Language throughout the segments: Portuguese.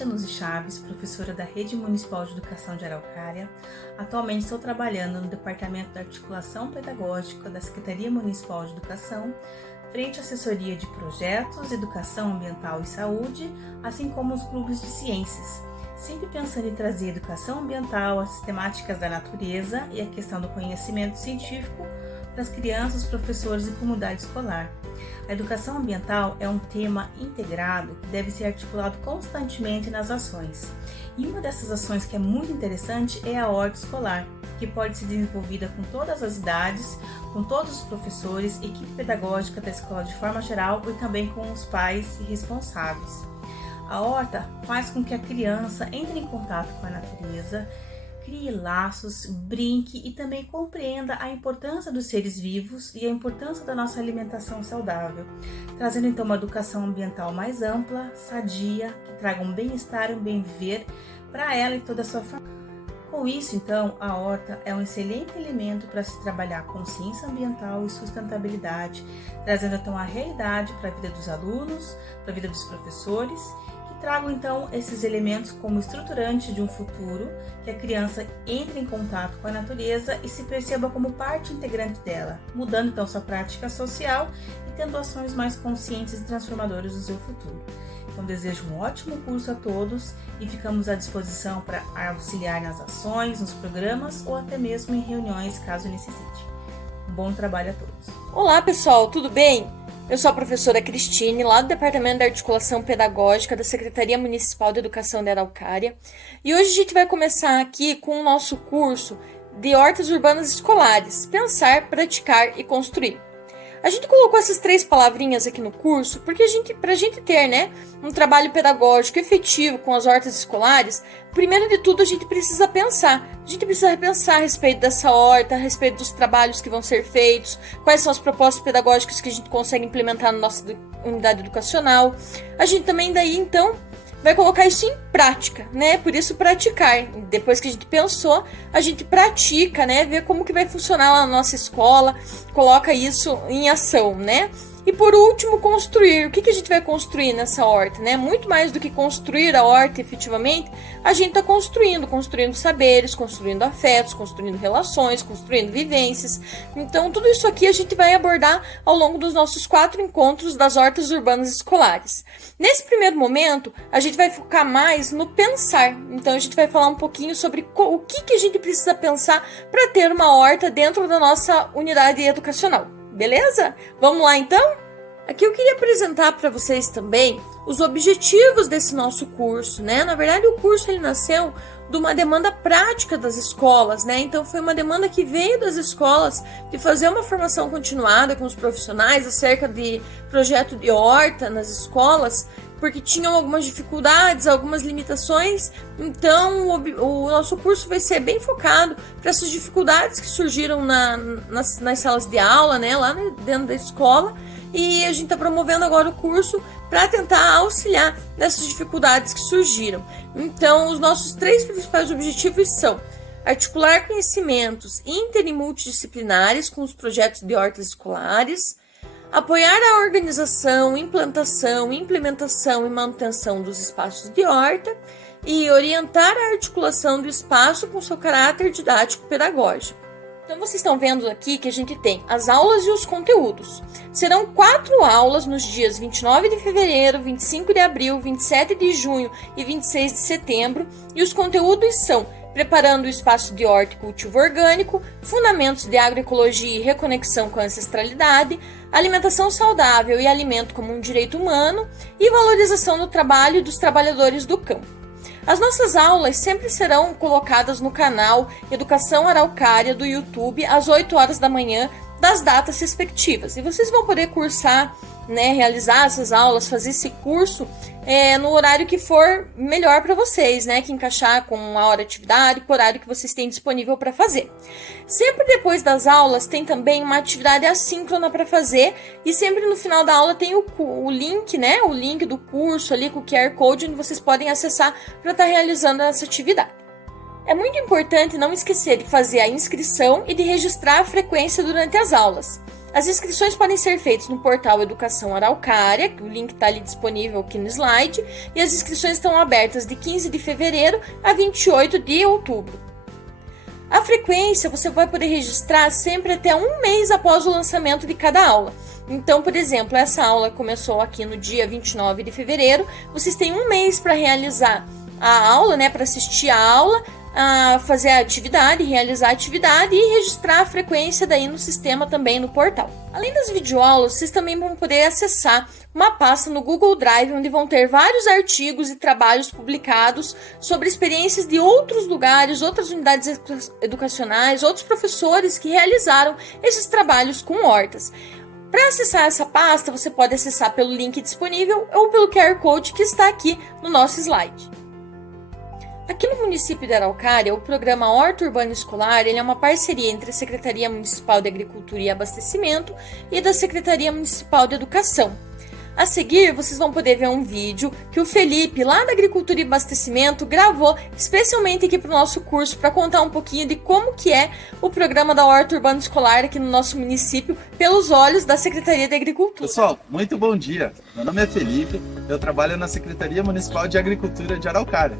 Januse Chaves, professora da Rede Municipal de Educação de Araucária. Atualmente estou trabalhando no Departamento de Articulação Pedagógica da Secretaria Municipal de Educação, frente à assessoria de projetos, educação ambiental e saúde, assim como os clubes de ciências, sempre pensando em trazer educação ambiental, as sistemáticas da natureza e a questão do conhecimento científico para as crianças, professores e comunidade escolar. A educação ambiental é um tema integrado que deve ser articulado constantemente nas ações. E uma dessas ações que é muito interessante é a horta escolar, que pode ser desenvolvida com todas as idades, com todos os professores, equipe pedagógica da escola de forma geral e também com os pais e responsáveis. A horta faz com que a criança entre em contato com a natureza, crie laços, brinque e também compreenda a importância dos seres vivos e a importância da nossa alimentação saudável, trazendo então uma educação ambiental mais ampla, sadia, que traga um bem-estar e um bem-viver para ela e toda a sua família. Com isso, então, a horta é um excelente elemento para se trabalhar consciência ambiental e sustentabilidade, trazendo então a realidade para a vida dos alunos, para a vida dos professores, tragam então esses elementos como estruturantes de um futuro, que a criança entre em contato com a natureza e se perceba como parte integrante dela, mudando então sua prática social e tendo ações mais conscientes e transformadoras do seu futuro. Então desejo um ótimo curso a todos e ficamos à disposição para auxiliar nas ações, nos programas ou até mesmo em reuniões caso necessite. Um bom trabalho a todos. Olá pessoal, tudo bem? Eu sou a professora Cristine, lá do Departamento de Articulação Pedagógica da Secretaria Municipal de Educação de Araucária. E hoje a gente vai começar aqui com o nosso curso de Hortas Urbanas Escolares, Pensar, Praticar e Construir. A gente colocou essas 3 palavrinhas aqui no curso porque pra gente ter, um trabalho pedagógico efetivo com as hortas escolares, primeiro de tudo a gente precisa pensar. A gente precisa pensar a respeito dessa horta, a respeito dos trabalhos que vão ser feitos, quais são as propostas pedagógicas que a gente consegue implementar na nossa unidade educacional. A gente também daí, então, vai colocar isso em prática, Por isso praticar. Depois que a gente pensou, a gente pratica, Ver como que vai funcionar lá na nossa escola, coloca isso em ação, E por último, construir. O que a gente vai construir nessa horta, Muito mais do que construir a horta efetivamente, a gente está construindo saberes, construindo afetos, construindo relações, construindo vivências. Então, tudo isso aqui a gente vai abordar ao longo dos nossos 4 encontros das hortas urbanas escolares. Nesse primeiro momento, a gente vai focar mais no pensar. Então, a gente vai falar um pouquinho sobre o que a gente precisa pensar para ter uma horta dentro da nossa unidade educacional. Beleza? Vamos lá então? Aqui eu queria apresentar para vocês também os objetivos desse nosso curso, Na verdade, o curso ele nasceu de uma demanda prática das escolas, Então foi uma demanda que veio das escolas de fazer uma formação continuada com os profissionais acerca de projeto de horta nas escolas, porque tinham algumas dificuldades, algumas limitações. Então o nosso curso vai ser bem focado para essas dificuldades que surgiram nas salas de aula, lá dentro da escola. E a gente está promovendo agora o curso para tentar auxiliar nessas dificuldades que surgiram. Então, os nossos 3 principais objetivos são articular conhecimentos inter e multidisciplinares com os projetos de hortas escolares, apoiar a organização, implantação, implementação e manutenção dos espaços de horta e orientar a articulação do espaço com seu caráter didático-pedagógico. Então, vocês estão vendo aqui que a gente tem as aulas e os conteúdos. Serão 4 aulas nos dias 29 de fevereiro, 25 de abril, 27 de junho e 26 de setembro. E os conteúdos são preparando o espaço de horta e cultivo orgânico, fundamentos de agroecologia e reconexão com a ancestralidade, alimentação saudável e alimento como um direito humano e valorização do trabalho e dos trabalhadores do campo. As nossas aulas sempre serão colocadas no canal Educação Araucária do YouTube às 8 horas da manhã das datas respectivas. E vocês vão poder cursar, realizar essas aulas, fazer esse curso no horário que for melhor para vocês, que encaixar com a hora de atividade, com o horário que vocês têm disponível para fazer. Sempre depois das aulas tem também uma atividade assíncrona para fazer e sempre no final da aula tem o link, o link do curso ali com o QR Code onde vocês podem acessar para estar realizando essa atividade. É muito importante não esquecer de fazer a inscrição e de registrar a frequência durante as aulas. As inscrições podem ser feitas no portal Educação Araucária, o link está ali disponível aqui no slide, e as inscrições estão abertas de 15 de fevereiro a 28 de outubro. A frequência você vai poder registrar sempre até um mês após o lançamento de cada aula. Então, por exemplo, essa aula começou aqui no dia 29 de fevereiro, vocês têm um mês para realizar a aula, para assistir a aula, fazer a atividade, realizar a atividade e registrar a frequência daí no sistema também no portal. Além das videoaulas, vocês também vão poder acessar uma pasta no Google Drive, onde vão ter vários artigos e trabalhos publicados sobre experiências de outros lugares, outras unidades educacionais, outros professores que realizaram esses trabalhos com hortas. Para acessar essa pasta, você pode acessar pelo link disponível ou pelo QR Code que está aqui no nosso slide. Aqui no município de Araucária, o programa Horta Urbana Escolar é uma parceria entre a Secretaria Municipal de Agricultura e Abastecimento e da Secretaria Municipal de Educação. A seguir, vocês vão poder ver um vídeo que o Felipe, lá da Agricultura e Abastecimento, gravou especialmente aqui para o nosso curso para contar um pouquinho de como que é o programa da Horta Urbana Escolar aqui no nosso município, pelos olhos da Secretaria de Agricultura. Pessoal, muito bom dia. Meu nome é Felipe, eu trabalho na Secretaria Municipal de Agricultura de Araucária.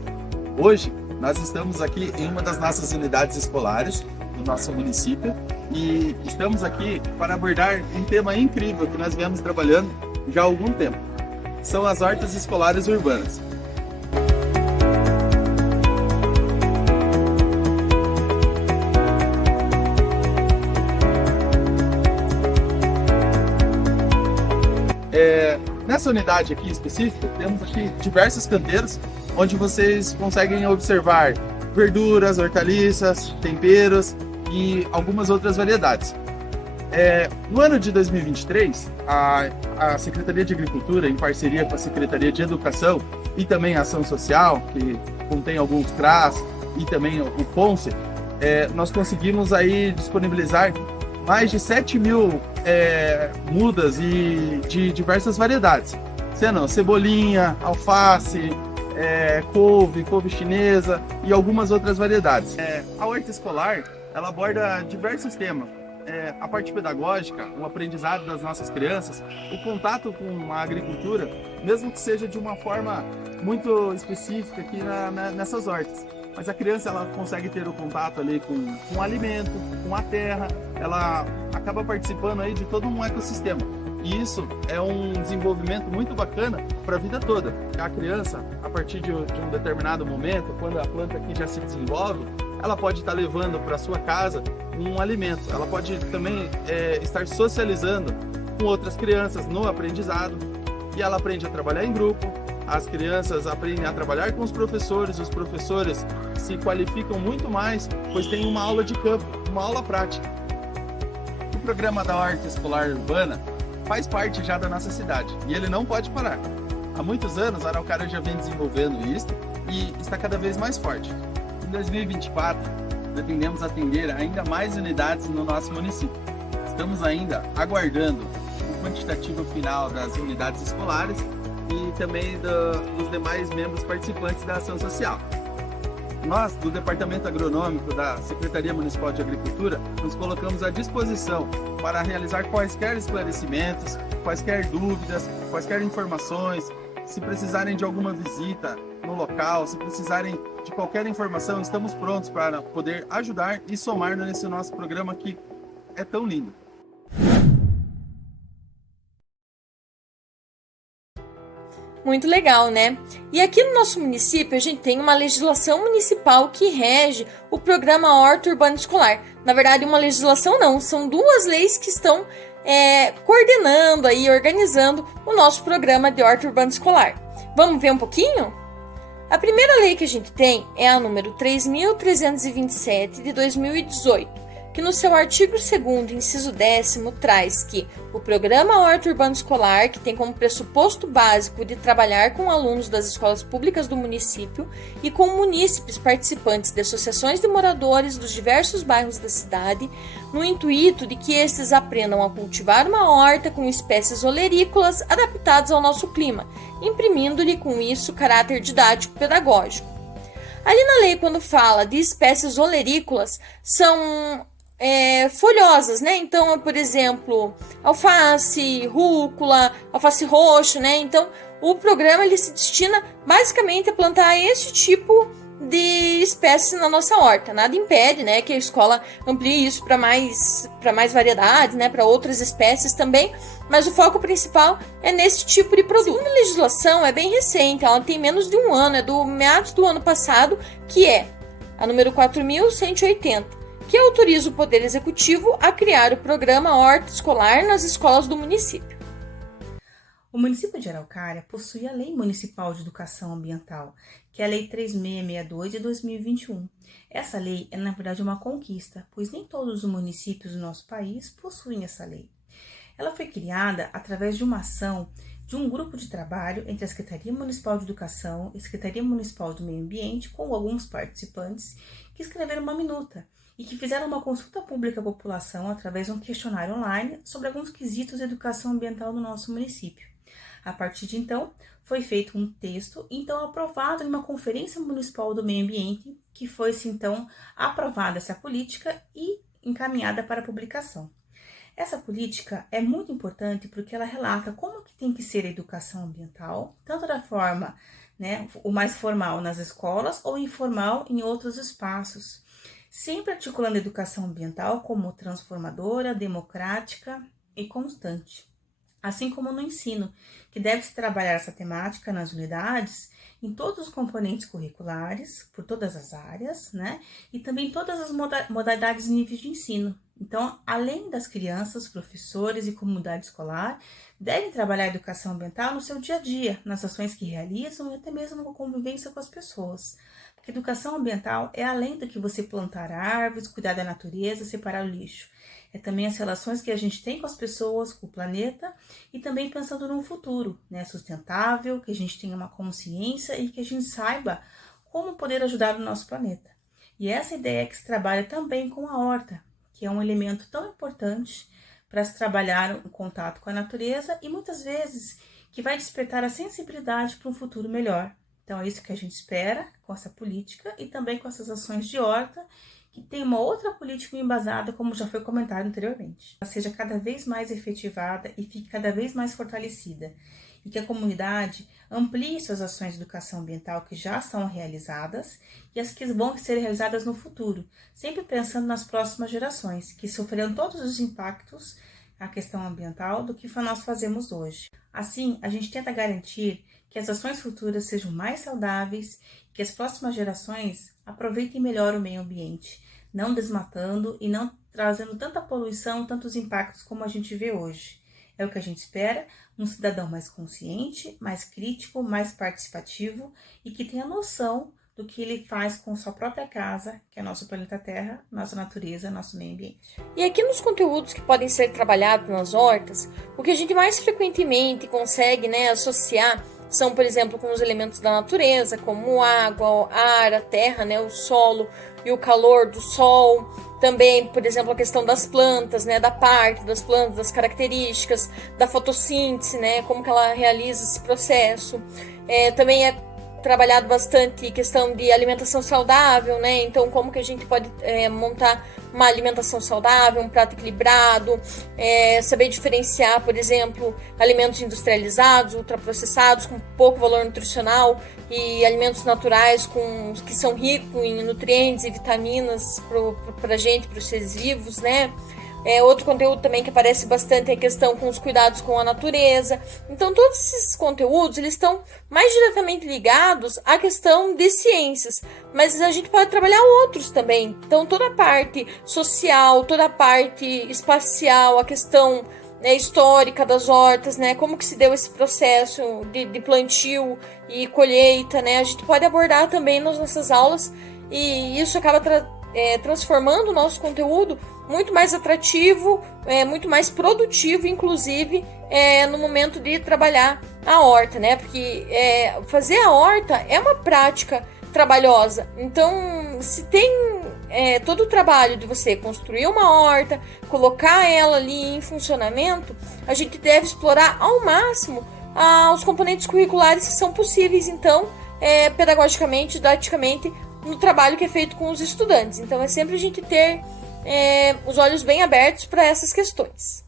Hoje, nós estamos aqui em uma das nossas unidades escolares do nosso município e estamos aqui para abordar um tema incrível que nós viemos trabalhando já há algum tempo. São as hortas escolares urbanas. Nessa unidade aqui específica, temos aqui diversos canteiros, onde vocês conseguem observar verduras, hortaliças, temperos e algumas outras variedades. No ano de 2023, a Secretaria de Agricultura, em parceria com a Secretaria de Educação e também a Ação Social, que contém alguns CRAS e também o PONCE, nós conseguimos aí disponibilizar mais de 7.000 mudas e de diversas variedades, sendo cebolinha, alface, couve chinesa e algumas outras variedades. A horta escolar, ela aborda diversos temas. A parte pedagógica, o aprendizado das nossas crianças, o contato com a agricultura, mesmo que seja de uma forma muito específica aqui nessas hortas. Mas a criança, ela consegue ter o contato ali com o alimento, com a terra, ela acaba participando aí de todo um ecossistema. E isso é um desenvolvimento muito bacana para a vida toda. A criança, a partir de um determinado momento, quando a planta aqui já se desenvolve, ela pode estar levando para sua casa um alimento. Ela pode também estar socializando com outras crianças no aprendizado. E ela aprende a trabalhar em grupo. As crianças aprendem a trabalhar com os professores se qualificam muito mais, pois tem uma aula de campo, uma aula prática. O programa da Horta Escolar Urbana faz parte já da nossa cidade e ele não pode parar. Há muitos anos a Araucária já vem desenvolvendo isso e está cada vez mais forte. Em 2024, pretendemos atender ainda mais unidades no nosso município. Estamos ainda aguardando o quantitativo final das unidades escolares e também dos demais membros participantes da ação social. Nós, do Departamento Agronômico da Secretaria Municipal de Agricultura, nos colocamos à disposição para realizar quaisquer esclarecimentos, quaisquer dúvidas, quaisquer informações. Se precisarem de alguma visita no local, se precisarem de qualquer informação, estamos prontos para poder ajudar e somar nesse nosso programa que é tão lindo. Muito legal, né? E aqui no nosso município, a gente tem uma legislação municipal que rege o programa Horta Urbana Escolar. Na verdade, uma legislação não, são duas leis que estão coordenando aí, organizando o nosso programa de Horta Urbana Escolar. Vamos ver um pouquinho? A primeira lei que a gente tem é a número 3.327 de 2018. Que no seu artigo 2º, inciso 10º, traz que o programa Horta Urbana Escolar, que tem como pressuposto básico de trabalhar com alunos das escolas públicas do município e com munícipes participantes de associações de moradores dos diversos bairros da cidade, no intuito de que estes aprendam a cultivar uma horta com espécies olerícolas adaptadas ao nosso clima, imprimindo-lhe com isso caráter didático-pedagógico. Ali na lei, quando fala de espécies olerícolas, são folhosas, né? Então, por exemplo, alface, rúcula, alface roxo, né? Então, o programa ele se destina basicamente a plantar esse tipo de espécies na nossa horta. Nada impede, né, que a escola amplie isso para mais variedades, né, para outras espécies também, mas o foco principal é nesse tipo de produto. A legislação é bem recente, ela tem menos de um ano, é do meados do ano passado, que é a número 4.180, que autoriza o Poder Executivo a criar o programa Horta Escolar nas escolas do município. O município de Araucária possui a Lei Municipal de Educação Ambiental, que é a Lei 3662 de 2021. Essa lei é, na verdade, uma conquista, pois nem todos os municípios do nosso país possuem essa lei. Ela foi criada através de uma ação de um grupo de trabalho entre a Secretaria Municipal de Educação e a Secretaria Municipal do Meio Ambiente, com alguns participantes que escreveram uma minuta e que fizeram uma consulta pública à população através de um questionário online sobre alguns quesitos de educação ambiental do nosso município. A partir de então, foi feito um texto, então aprovado em uma Conferência Municipal do Meio Ambiente, que foi-se então aprovada essa política e encaminhada para publicação. Essa política é muito importante porque ela relata como que tem que ser a educação ambiental, tanto da forma, o mais formal nas escolas ou informal em outros espaços, sempre articulando a educação ambiental como transformadora, democrática e constante. Assim como no ensino, que deve-se trabalhar essa temática nas unidades, em todos os componentes curriculares, por todas as áreas, e também todas as modalidades e níveis de ensino. Então, além das crianças, professores e comunidade escolar, devem trabalhar a educação ambiental no seu dia a dia, nas ações que realizam e até mesmo na convivência com as pessoas. Porque educação ambiental é além do que você plantar árvores, cuidar da natureza, separar o lixo. É também as relações que a gente tem com as pessoas, com o planeta e também pensando no futuro, sustentável, que a gente tenha uma consciência e que a gente saiba como poder ajudar o nosso planeta. E essa ideia é que se trabalha também com a horta, que é um elemento tão importante para se trabalhar o contato com a natureza e muitas vezes que vai despertar a sensibilidade para um futuro melhor. Então é isso que a gente espera com essa política e também com essas ações de horta, que tem uma outra política embasada, como já foi comentado anteriormente. Ela seja cada vez mais efetivada e fique cada vez mais fortalecida. E que a comunidade amplie suas ações de educação ambiental que já são realizadas e as que vão ser realizadas no futuro, sempre pensando nas próximas gerações, que sofrerão todos os impactos à questão ambiental do que nós fazemos hoje. Assim, a gente tenta garantir que as ações futuras sejam mais saudáveis e que as próximas gerações aproveitem melhor o meio ambiente, não desmatando e não trazendo tanta poluição, tantos impactos como a gente vê hoje. É o que a gente espera, um cidadão mais consciente, mais crítico, mais participativo e que tenha noção do que ele faz com sua própria casa, que é nosso planeta Terra, nossa natureza, nosso meio ambiente. E aqui nos conteúdos que podem ser trabalhados nas hortas, o que a gente mais frequentemente consegue associar são, por exemplo, com os elementos da natureza, como água, ar, a terra, o solo e o calor do sol. Também, por exemplo, a questão das plantas, da parte das plantas, das características, da fotossíntese, como que ela realiza esse processo. Também é trabalhado bastante questão de alimentação saudável, então como que a gente pode montar uma alimentação saudável, um prato equilibrado, saber diferenciar, por exemplo, alimentos industrializados, ultraprocessados, com pouco valor nutricional e alimentos naturais que são ricos em nutrientes e vitaminas para a gente, para os seres vivos, Outro conteúdo também que aparece bastante é a questão com os cuidados com a natureza. Então, todos esses conteúdos, eles estão mais diretamente ligados à questão de ciências, mas a gente pode trabalhar outros também. Então, toda a parte social, toda a parte espacial, a questão histórica das hortas, como que se deu esse processo de plantio e colheita, a gente pode abordar também nas nossas aulas e isso acaba transformando o nosso conteúdo muito mais atrativo, muito mais produtivo, inclusive, no momento de trabalhar a horta, Porque fazer a horta é uma prática trabalhosa. Então, se tem todo o trabalho de você construir uma horta, colocar ela ali em funcionamento, a gente deve explorar ao máximo os componentes curriculares que são possíveis, então, pedagogicamente, didaticamente, no trabalho que é feito com os estudantes. Então, é sempre a gente ter os olhos bem abertos para essas questões.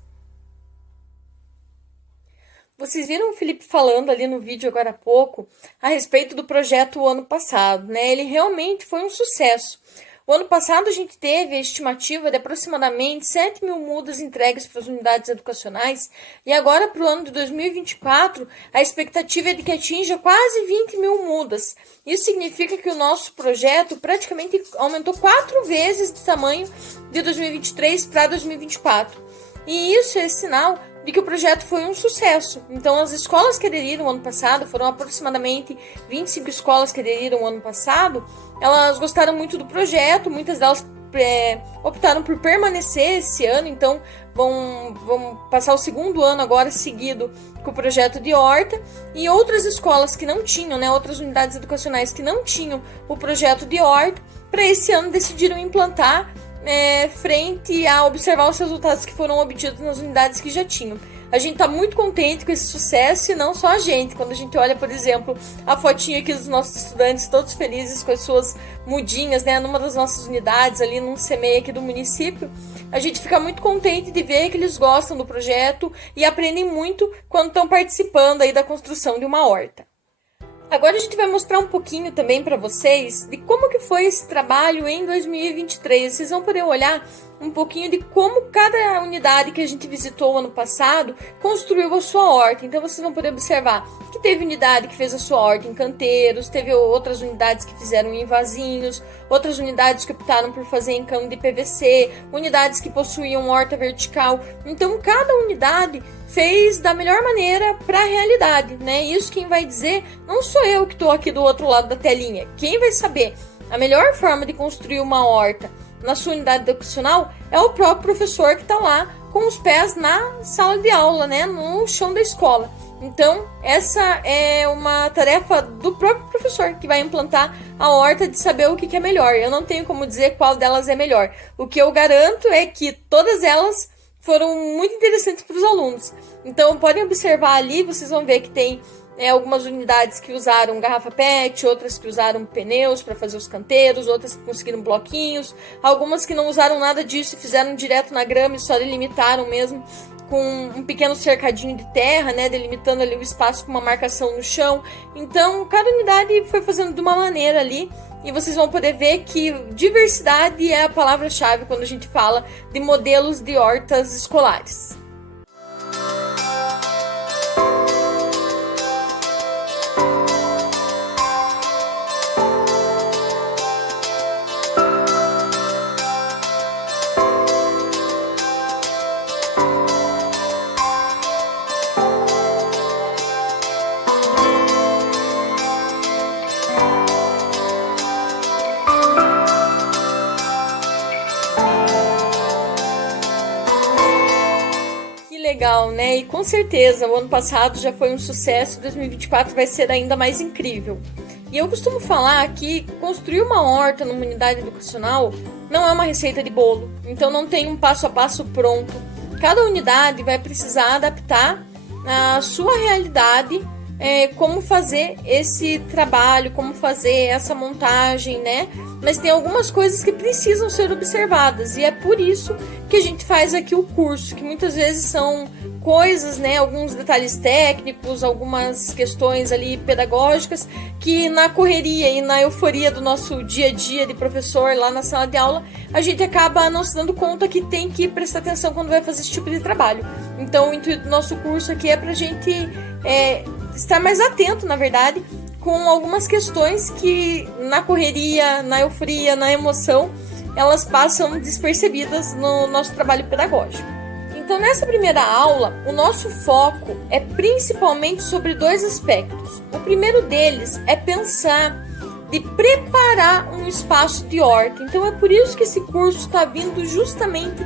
Vocês viram o Felipe falando ali no vídeo agora há pouco a respeito do projeto o ano passado, né? Ele realmente foi um sucesso. O ano passado a gente teve a estimativa de aproximadamente 7 mil mudas entregues para as unidades educacionais e agora para o ano de 2024 a expectativa é de que atinja quase 20 mil mudas. Isso significa que o nosso projeto praticamente aumentou 4 vezes de tamanho de 2023 para 2024. E isso é sinal de que o projeto foi um sucesso. Então, as escolas que aderiram ano passado, foram aproximadamente 25 escolas que aderiram ano passado, elas gostaram muito do projeto, muitas delas optaram por permanecer esse ano, então vão passar o segundo ano agora seguido com o projeto de horta, e outras escolas que não tinham, né, outras unidades educacionais que não tinham o projeto de horta, para esse ano decidiram implantar frente a observar os resultados que foram obtidos nas unidades que já tinham. A gente está muito contente com esse sucesso e não só a gente. Quando a gente olha, por exemplo, a fotinha aqui dos nossos estudantes, todos felizes com as suas mudinhas, né, numa das nossas unidades ali num CMEI aqui do município, a gente fica muito contente de ver que eles gostam do projeto e aprendem muito quando estão participando aí da construção de uma horta. Agora a gente vai mostrar um pouquinho também para vocês de como que foi esse trabalho em 2023. Vocês vão poder olhar um pouquinho de como cada unidade que a gente visitou ano passado construiu a sua horta. Então vocês vão poder observar que teve unidade que fez a sua horta em canteiros, teve outras unidades que fizeram em vasinhos, outras unidades que optaram por fazer em cano de PVC, unidades que possuíam horta vertical. Então cada unidade fez da melhor maneira para a realidade, né? Isso quem vai dizer não sou eu que estou aqui do outro lado da telinha. Quem vai saber a melhor forma de construir uma horta na sua unidade educacional é o próprio professor que está lá com os pés na sala de aula, né? No chão da escola. Então, essa é uma tarefa do próprio professor que vai implantar a horta de saber o que é melhor. Eu não tenho como dizer qual delas é melhor. O que eu garanto é que todas elas foram muito interessantes para os alunos. Então, podem observar ali, vocês vão ver que tem algumas unidades que usaram garrafa PET, outras que usaram pneus para fazer os canteiros, outras que conseguiram bloquinhos, algumas que não usaram nada disso e fizeram direto na grama e só delimitaram mesmo com um pequeno cercadinho de terra, né, delimitando ali o espaço com uma marcação no chão. Então, cada unidade foi fazendo de uma maneira ali, e vocês vão poder ver que diversidade é a palavra-chave quando a gente fala de modelos de hortas escolares. Legal, né? E com certeza o ano passado já foi um sucesso, 2024 vai ser ainda mais incrível. E eu costumo falar que construir uma horta numa unidade educacional não é uma receita de bolo, então não tem um passo a passo pronto. Cada unidade vai precisar adaptar a sua realidade, como fazer esse trabalho, como fazer essa montagem, né? Mas tem algumas coisas que precisam ser observadas e é por isso que a gente faz aqui o curso, que muitas vezes são coisas, né, alguns detalhes técnicos, algumas questões ali pedagógicas que na correria e na euforia do nosso dia a dia de professor lá na sala de aula, a gente acaba não se dando conta que tem que prestar atenção quando vai fazer esse tipo de trabalho. Então o intuito do nosso curso aqui é pra gente estar mais atento, na verdade, com algumas questões que na correria, na euforia, na emoção, elas passam despercebidas no nosso trabalho pedagógico. Então, nessa primeira aula, o nosso foco é principalmente sobre 2 aspectos. O primeiro deles é pensar de preparar um espaço de horta. Então, é por isso que esse curso está vindo justamente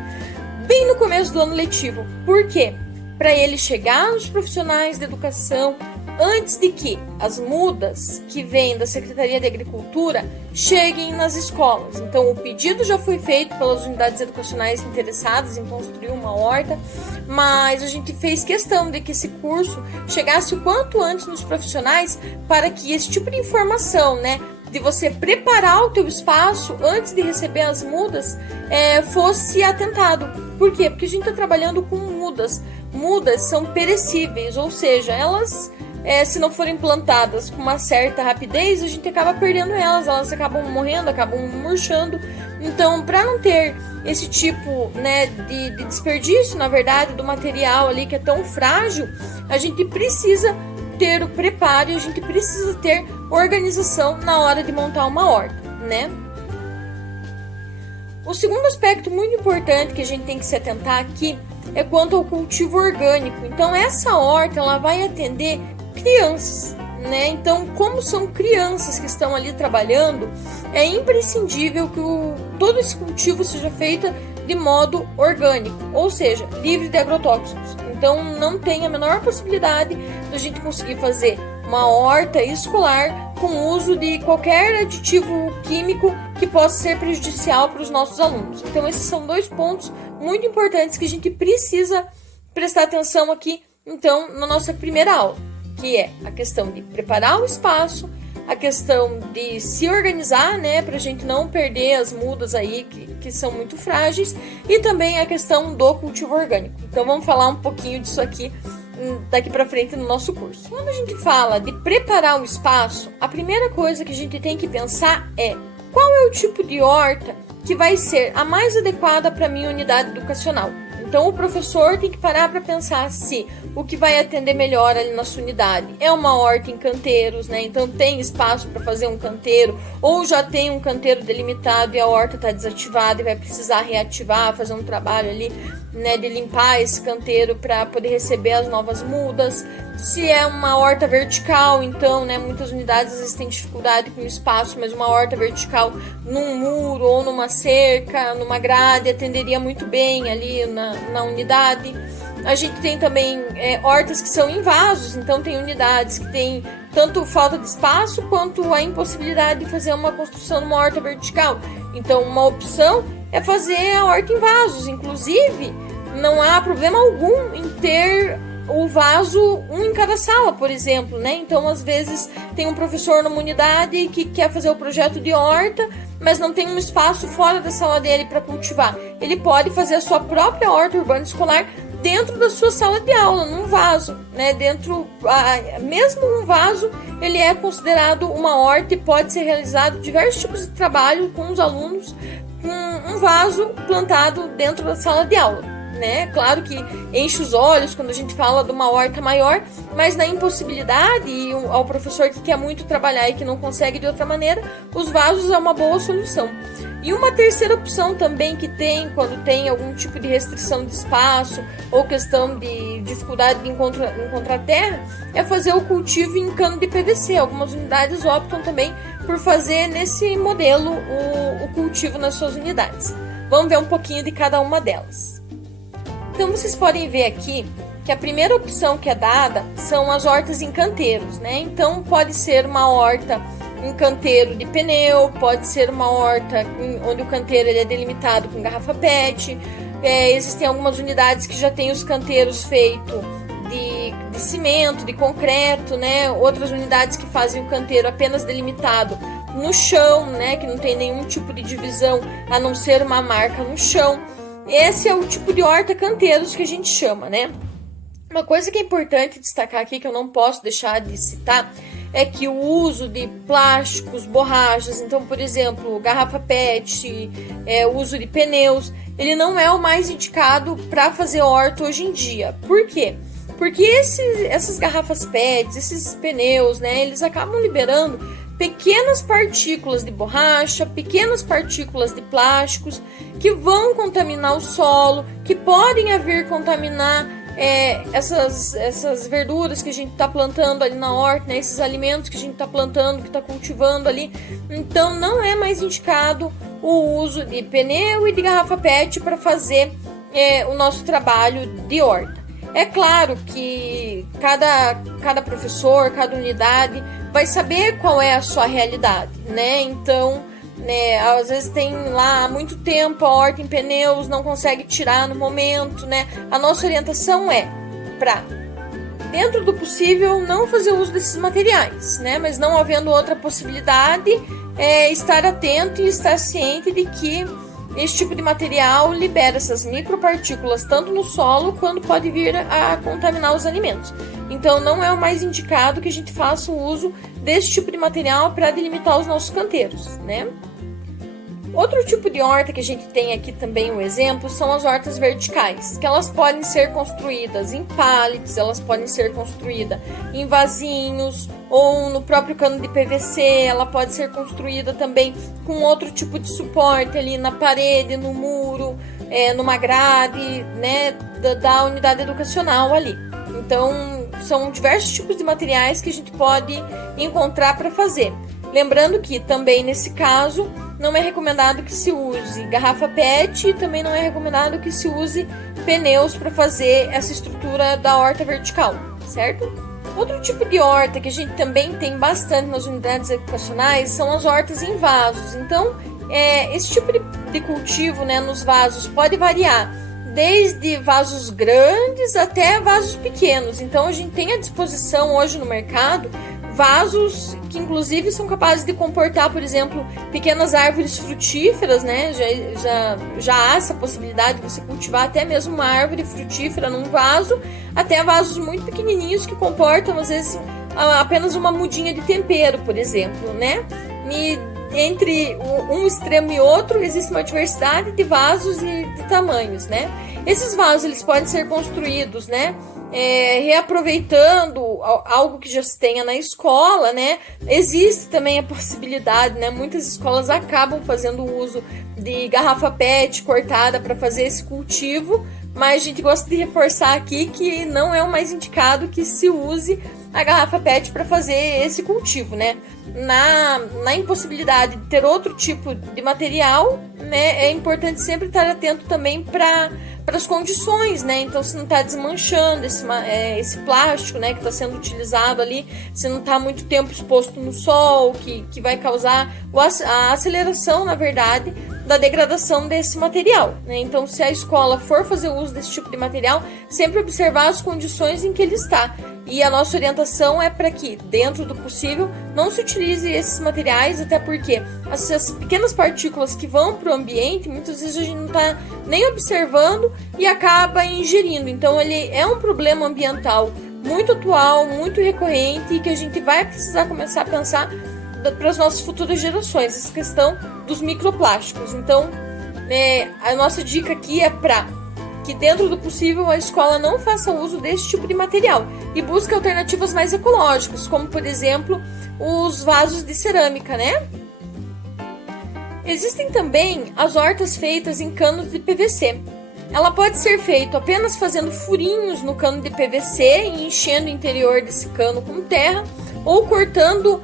bem no começo do ano letivo. Por quê? Para ele chegar nos profissionais de educação antes de que as mudas que vêm da Secretaria de Agricultura cheguem nas escolas. Então, o pedido já foi feito pelas unidades educacionais interessadas em construir uma horta, mas a gente fez questão de que esse curso chegasse o quanto antes nos profissionais para que esse tipo de informação, né, de você preparar o teu espaço antes de receber as mudas fosse atentado. Por quê? Porque a gente está trabalhando com mudas. Mudas são perecíveis, ou seja, elas, se não forem plantadas com uma certa rapidez, a gente acaba perdendo elas acabam morrendo, acabam murchando. Então, para não ter esse tipo, né, de desperdício, na verdade, do material ali que é tão frágil, a gente precisa ter o preparo e a gente precisa ter organização na hora de montar uma horta, né? O segundo aspecto muito importante que a gente tem que se atentar aqui é quanto ao cultivo orgânico. Então, essa horta ela vai atender crianças, né? Então, como são crianças que estão ali trabalhando, é imprescindível que todo esse cultivo seja feito de modo orgânico, ou seja, livre de agrotóxicos. Então, não tem a menor possibilidade de a gente conseguir fazer uma horta escolar com uso de qualquer aditivo químico que possa ser prejudicial para os nossos alunos. Então, esses são 2 pontos muito importantes que a gente precisa prestar atenção aqui, então, na nossa primeira aula, que é a questão de preparar o espaço, a questão de se organizar, né, para a gente não perder as mudas aí que são muito frágeis, e também a questão do cultivo orgânico. Então, vamos falar um pouquinho disso aqui daqui para frente no nosso curso. Quando a gente fala de preparar o espaço, a primeira coisa que a gente tem que pensar é qual é o tipo de horta que vai ser a mais adequada para a minha unidade educacional. Então, o professor tem que parar para pensar se o que vai atender melhor ali na sua unidade é uma horta em canteiros, né? Então, tem espaço para fazer um canteiro, ou já tem um canteiro delimitado e a horta está desativada e vai precisar reativar, fazer um trabalho ali, né, de limpar esse canteiro para poder receber as novas mudas. Se é uma horta vertical, então, né, muitas unidades às vezes têm dificuldade com o espaço, mas uma horta vertical num muro ou numa cerca, numa grade, atenderia muito bem ali na unidade. A gente tem também hortas que são em vasos, então tem unidades que tem tanto falta de espaço quanto a impossibilidade de fazer uma construção numa horta vertical. Então, uma opção é fazer a horta em vasos. Inclusive, não há problema algum em ter o vaso um em cada sala, por exemplo, né? Então, às vezes, tem um professor numa unidade que quer fazer o projeto de horta, mas não tem um espaço fora da sala dele para cultivar. Ele pode fazer a sua própria horta urbana escolar dentro da sua sala de aula, num vaso, né? Mesmo um vaso, ele é considerado uma horta e pode ser realizado diversos tipos de trabalho com os alunos com um vaso plantado dentro da sala de aula, né? Claro que enche os olhos quando a gente fala de uma horta maior, mas na impossibilidade e ao professor que quer muito trabalhar e que não consegue de outra maneira, os vasos é uma boa solução. E uma terceira opção também que tem quando tem algum tipo de restrição de espaço ou questão de dificuldade de encontrar terra é fazer o cultivo em cano de PVC. Algumas unidades optam também por fazer nesse modelo o cultivo nas suas unidades. Vamos ver um pouquinho de cada uma delas. Então vocês podem ver aqui que a primeira opção que é dada são as hortas em canteiros, né? Então pode ser uma horta em canteiro de pneu, pode ser uma horta onde o canteiro ele é delimitado com garrafa PET. Existem algumas unidades que já têm os canteiros feitos de cimento, de concreto, né? Outras unidades que fazem o canteiro apenas delimitado no chão, né? Que não tem nenhum tipo de divisão a não ser uma marca no chão. Esse é o tipo de horta canteiros que a gente chama, né? Uma coisa que é importante destacar aqui, que eu não posso deixar de citar, é que o uso de plásticos, borrachas, então, por exemplo, garrafa PET, o uso de pneus, ele não é o mais indicado para fazer horta hoje em dia. Por quê? Porque essas garrafas PET, esses pneus, né, eles acabam liberando pequenas partículas de borracha, pequenas partículas de plásticos que vão contaminar o solo, que podem vir contaminar essas verduras que a gente está plantando ali na horta, né, esses alimentos que a gente está plantando, que está cultivando ali. Então não é mais indicado o uso de pneu e de garrafa PET para fazer o nosso trabalho de horta. É claro que cada professor, cada unidade vai saber qual é a sua realidade, né? Então, né, às vezes tem lá há muito tempo a horta em pneus, não consegue tirar no momento, né? A nossa orientação é para, dentro do possível, não fazer uso desses materiais, né? Mas não havendo outra possibilidade, estar atento e estar ciente de que esse tipo de material libera essas micropartículas tanto no solo quanto pode vir a contaminar os alimentos. Então não é o mais indicado que a gente faça o uso desse tipo de material para delimitar os nossos canteiros, né? Outro tipo de horta que a gente tem aqui também um exemplo são as hortas verticais, que elas podem ser construídas em pallets, elas podem ser construídas em vasinhos ou no próprio cano de PVC, ela pode ser construída também com outro tipo de suporte ali na parede, no muro, numa grade, né, da unidade educacional ali. Então, são diversos tipos de materiais que a gente pode encontrar para fazer. Lembrando que também nesse caso não é recomendado que se use garrafa PET e também não é recomendado que se use pneus para fazer essa estrutura da horta vertical, certo? Outro tipo de horta que a gente também tem bastante nas unidades educacionais são as hortas em vasos. Então, esse tipo de cultivo, né, nos vasos pode variar desde vasos grandes até vasos pequenos. Então, a gente tem à disposição hoje no mercado vasos que inclusive são capazes de comportar, por exemplo, pequenas árvores frutíferas, né? Já há essa possibilidade de você cultivar até mesmo uma árvore frutífera num vaso, até vasos muito pequenininhos que comportam, às vezes, apenas uma mudinha de tempero, por exemplo, né? E entre um extremo e outro existe uma diversidade de vasos e de tamanhos, né? Esses vasos eles podem ser construídos, né? Reaproveitando algo que já se tenha na escola, né? Existe também a possibilidade, né? Muitas escolas acabam fazendo uso de garrafa PET cortada para fazer esse cultivo, mas a gente gosta de reforçar aqui que não é o mais indicado que se use a garrafa PET para fazer esse cultivo, né? Na impossibilidade de ter outro tipo de material, né? É importante sempre estar atento também para as condições, né? Então, se não está desmanchando esse plástico, né, que está sendo utilizado ali, se não está muito tempo exposto no sol, que vai causar a aceleração, na verdade, da degradação desse material, né? Então, se a escola for fazer uso desse tipo de material, sempre observar as condições em que ele está. E a nossa orientação é para que, dentro do possível, não se utilize esses materiais, até porque essas pequenas partículas que vão para o ambiente, muitas vezes a gente não está nem observando e acaba ingerindo. Então, ele é um problema ambiental muito atual, muito recorrente e que a gente vai precisar começar a pensar para as nossas futuras gerações, essa questão dos microplásticos. Então, a nossa dica aqui é para que dentro do possível a escola não faça uso desse tipo de material e busque alternativas mais ecológicas, como por exemplo os vasos de cerâmica, né? Existem também as hortas feitas em canos de PVC. Ela pode ser feita apenas fazendo furinhos no cano de PVC e enchendo o interior desse cano com terra, ou cortando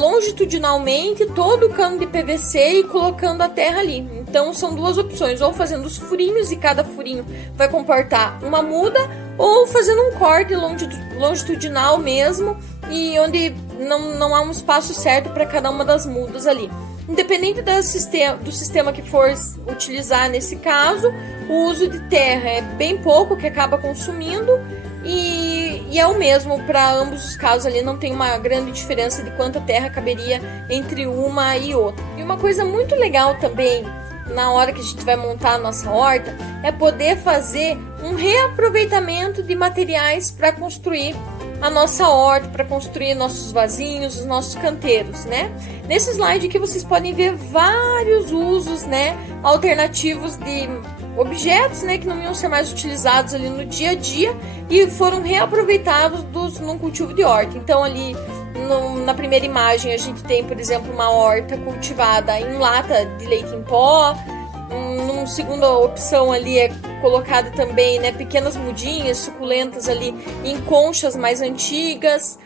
longitudinalmente todo o cano de PVC e colocando a terra ali. Então são duas opções, ou fazendo os furinhos e cada furinho vai comportar uma muda, ou fazendo um corte longitudinal mesmo e onde não há um espaço certo para cada uma das mudas ali. Independente do sistema que for utilizar nesse caso, o uso de terra é bem pouco que acaba consumindo e é o mesmo para ambos os casos ali, não tem uma grande diferença de quanta terra caberia entre uma e outra. E uma coisa muito legal também na hora que a gente vai montar a nossa horta é poder fazer um reaproveitamento de materiais para construir a nossa horta, para construir nossos vasinhos, os nossos canteiros, né? Nesse slide aqui vocês podem ver vários usos, né, alternativos de objetos, né, que não iam ser mais utilizados ali no dia a dia e foram reaproveitados num cultivo de horta. Então ali na primeira imagem a gente tem, por exemplo, uma horta cultivada em lata de leite em pó. Numa segunda opção ali é colocada também, né, pequenas mudinhas suculentas ali em conchas mais antigas.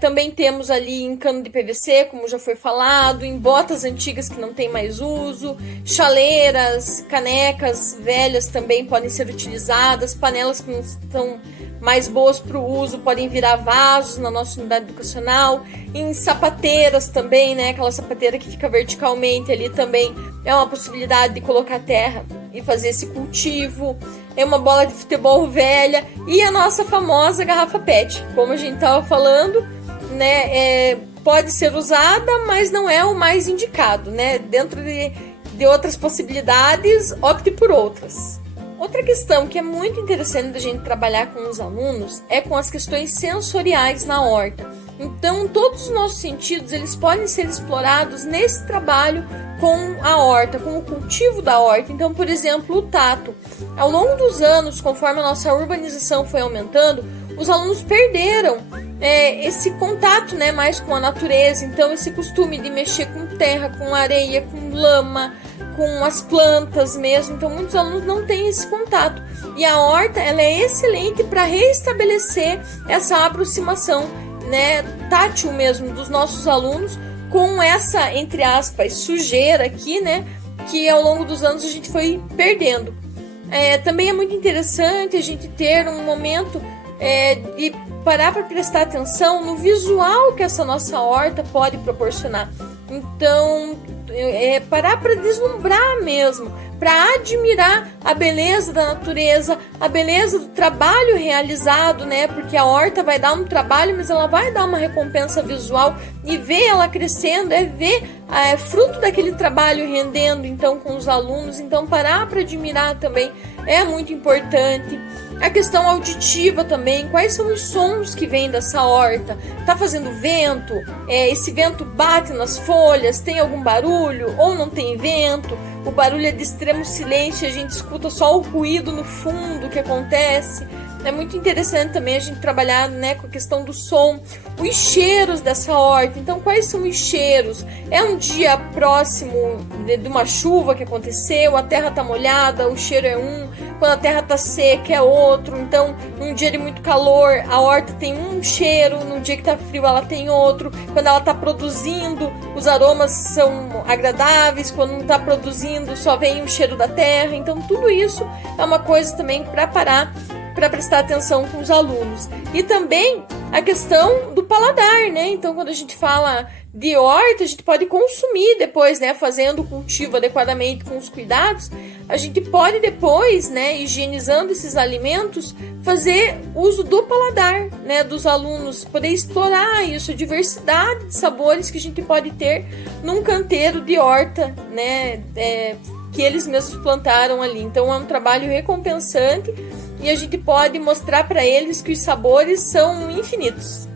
Também temos ali em cano de PVC, como já foi falado, em botas antigas que não tem mais uso, chaleiras, canecas velhas também podem ser utilizadas, panelas que não estão mais boas para o uso podem virar vasos na nossa unidade educacional, em sapateiras também, né, aquela sapateira que fica verticalmente ali também é uma possibilidade de colocar terra e fazer esse cultivo. É uma bola de futebol velha e a nossa famosa garrafa PET, como a gente estava falando, né? pode ser usada, mas não é o mais indicado, né? Dentro de outras possibilidades, opte por outras. Outra questão que é muito interessante da gente trabalhar com os alunos é com as questões sensoriais na horta. Então, todos os nossos sentidos, eles podem ser explorados nesse trabalho com a horta, com o cultivo da horta. Então, por exemplo, o tato. Ao longo dos anos, conforme a nossa urbanização foi aumentando, os alunos perderam esse contato, né, mais com a natureza. Então, esse costume de mexer com terra, com areia, com lama, com as plantas mesmo. Então, muitos alunos não têm esse contato. E a horta, ela é excelente para restabelecer essa aproximação, né, tátil mesmo dos nossos alunos com essa, entre aspas, sujeira aqui, né, que ao longo dos anos a gente foi perdendo. Também é muito interessante a gente ter um momento de parar para prestar atenção no visual que essa nossa horta pode proporcionar. Então, parar para deslumbrar mesmo, para admirar a beleza da natureza, a beleza do trabalho realizado, né? Porque a horta vai dar um trabalho, mas ela vai dar uma recompensa visual, e ver ela crescendo ver fruto daquele trabalho rendendo, então, com os alunos. Então, parar para admirar também é muito importante. A questão auditiva também, quais são os sons que vêm dessa horta? Tá fazendo vento? Esse vento bate nas folhas? Tem algum barulho? Ou não tem vento? O barulho é de extremo silêncio, a gente escuta só o ruído no fundo que acontece. É muito interessante também a gente trabalhar, né, com a questão do som, os cheiros dessa horta. Então, quais são os cheiros? É um dia próximo de uma chuva que aconteceu, a terra está molhada, o cheiro é um. Quando a terra está seca é outro. Então, num dia de muito calor, a horta tem um cheiro, num dia que está frio ela tem outro. Quando ela está produzindo, os aromas são agradáveis. Quando não está produzindo, só vem o cheiro da terra. Então, tudo isso é uma coisa também para parar, para prestar atenção com os alunos. E também a questão do paladar, né? Então, quando a gente fala de horta, a gente pode consumir depois, né? Fazendo o cultivo adequadamente, com os cuidados, a gente pode depois, né? Higienizando esses alimentos, fazer uso do paladar, né? Dos alunos, poder explorar isso, a diversidade de sabores que a gente pode ter num canteiro de horta, né? Que eles mesmos plantaram ali. Então, é um trabalho recompensante, e a gente pode mostrar para eles que os sabores são infinitos.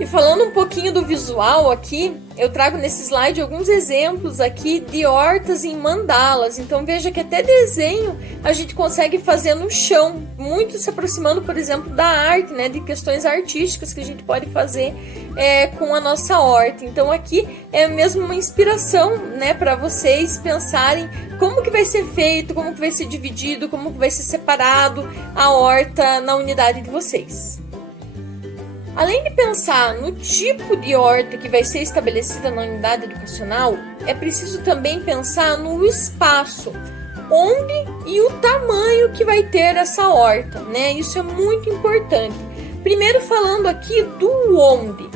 E falando um pouquinho do visual aqui, eu trago nesse slide alguns exemplos aqui de hortas em mandalas. Então veja que até desenho a gente consegue fazer no chão, muito se aproximando, por exemplo, da arte, né, de questões artísticas que a gente pode fazer com a nossa horta. Então aqui é mesmo uma inspiração, né, para vocês pensarem como que vai ser feito, como que vai ser dividido, como que vai ser separado a horta na unidade de vocês. Além de pensar no tipo de horta que vai ser estabelecida na unidade educacional, é preciso também pensar no espaço, onde e o tamanho que vai ter essa horta, né? Isso é muito importante. Primeiro, falando aqui do onde.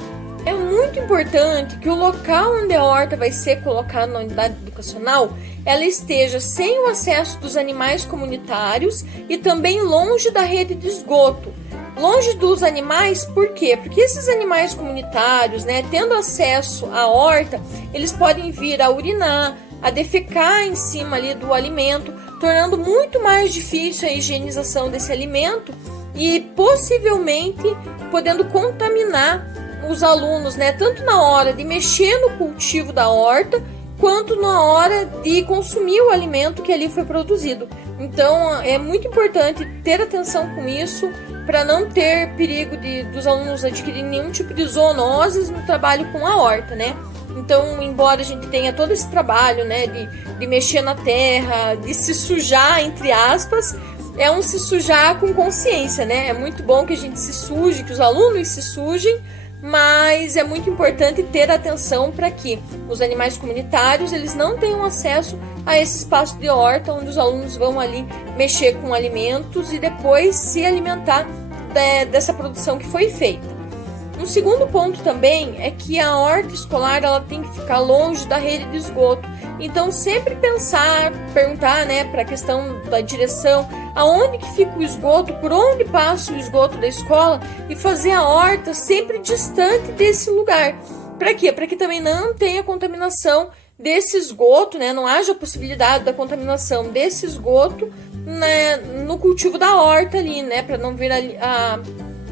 É muito importante que o local onde a horta vai ser colocada na unidade educacional, ela esteja sem o acesso dos animais comunitários e também longe da rede de esgoto. Longe dos animais, por quê? Porque esses animais comunitários, né, tendo acesso à horta, eles podem vir a urinar, a defecar em cima ali do alimento, tornando muito mais difícil a higienização desse alimento e possivelmente podendo contaminar os alunos, né, tanto na hora de mexer no cultivo da horta, quanto na hora de consumir o alimento que ali foi produzido. Então, é muito importante ter atenção com isso, para não ter perigo dos alunos adquirirem nenhum tipo de zoonoses no trabalho com a horta, né? Então, embora a gente tenha todo esse trabalho, né, de mexer na terra, de se sujar, entre aspas, é um se sujar com consciência, né? É muito bom que a gente se suje, que os alunos se sujem, mas é muito importante ter atenção para que os animais comunitários eles não tenham acesso a esse espaço de horta onde os alunos vão ali mexer com alimentos e depois se alimentar dessa produção que foi feita. Um segundo ponto também é que a horta escolar ela tem que ficar longe da rede de esgoto. Então sempre perguntar, né, para a questão da direção, aonde que fica o esgoto, por onde passa o esgoto da escola e fazer a horta sempre distante desse lugar. Para quê? Para que também não tenha contaminação desse esgoto, né, não haja possibilidade da contaminação desse esgoto, né, no cultivo da horta ali, né, para não vir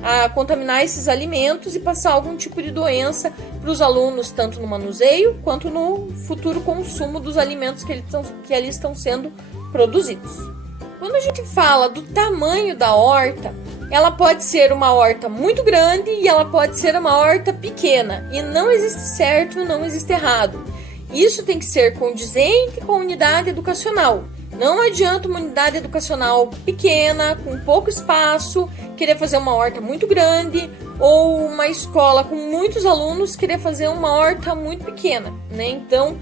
a contaminar esses alimentos e passar algum tipo de doença para os alunos, tanto no manuseio quanto no futuro consumo dos alimentos que ali estão sendo produzidos. Quando a gente fala do tamanho da horta, ela pode ser uma horta muito grande e ela pode ser uma horta pequena, e não existe certo, não existe errado. Isso tem que ser condizente com a unidade educacional. Não adianta uma unidade educacional pequena, com pouco espaço, querer fazer uma horta muito grande, ou uma escola com muitos alunos querer fazer uma horta muito pequena, né? Então,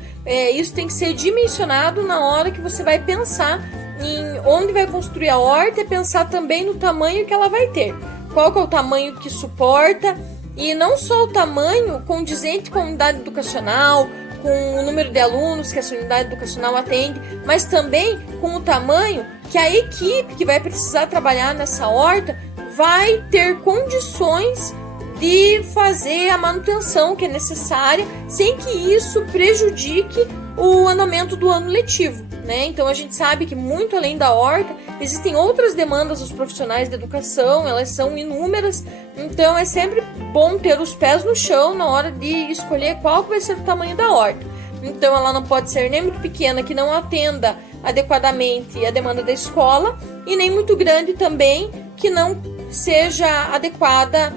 isso tem que ser dimensionado na hora que você vai pensar em onde vai construir a horta e pensar também no tamanho que ela vai ter. Qual que é o tamanho que suporta, e não só o tamanho condizente com a unidade educacional, com o número de alunos que essa unidade educacional atende, mas também com o tamanho que a equipe que vai precisar trabalhar nessa horta vai ter condições de fazer a manutenção que é necessária, sem que isso prejudique o andamento do ano letivo, né? Então a gente sabe que muito além da horta existem outras demandas dos profissionais de educação, elas são inúmeras, então é sempre bom ter os pés no chão na hora de escolher qual vai ser o tamanho da horta. Então ela não pode ser nem muito pequena que não atenda adequadamente a demanda da escola, e nem muito grande também que não seja adequada,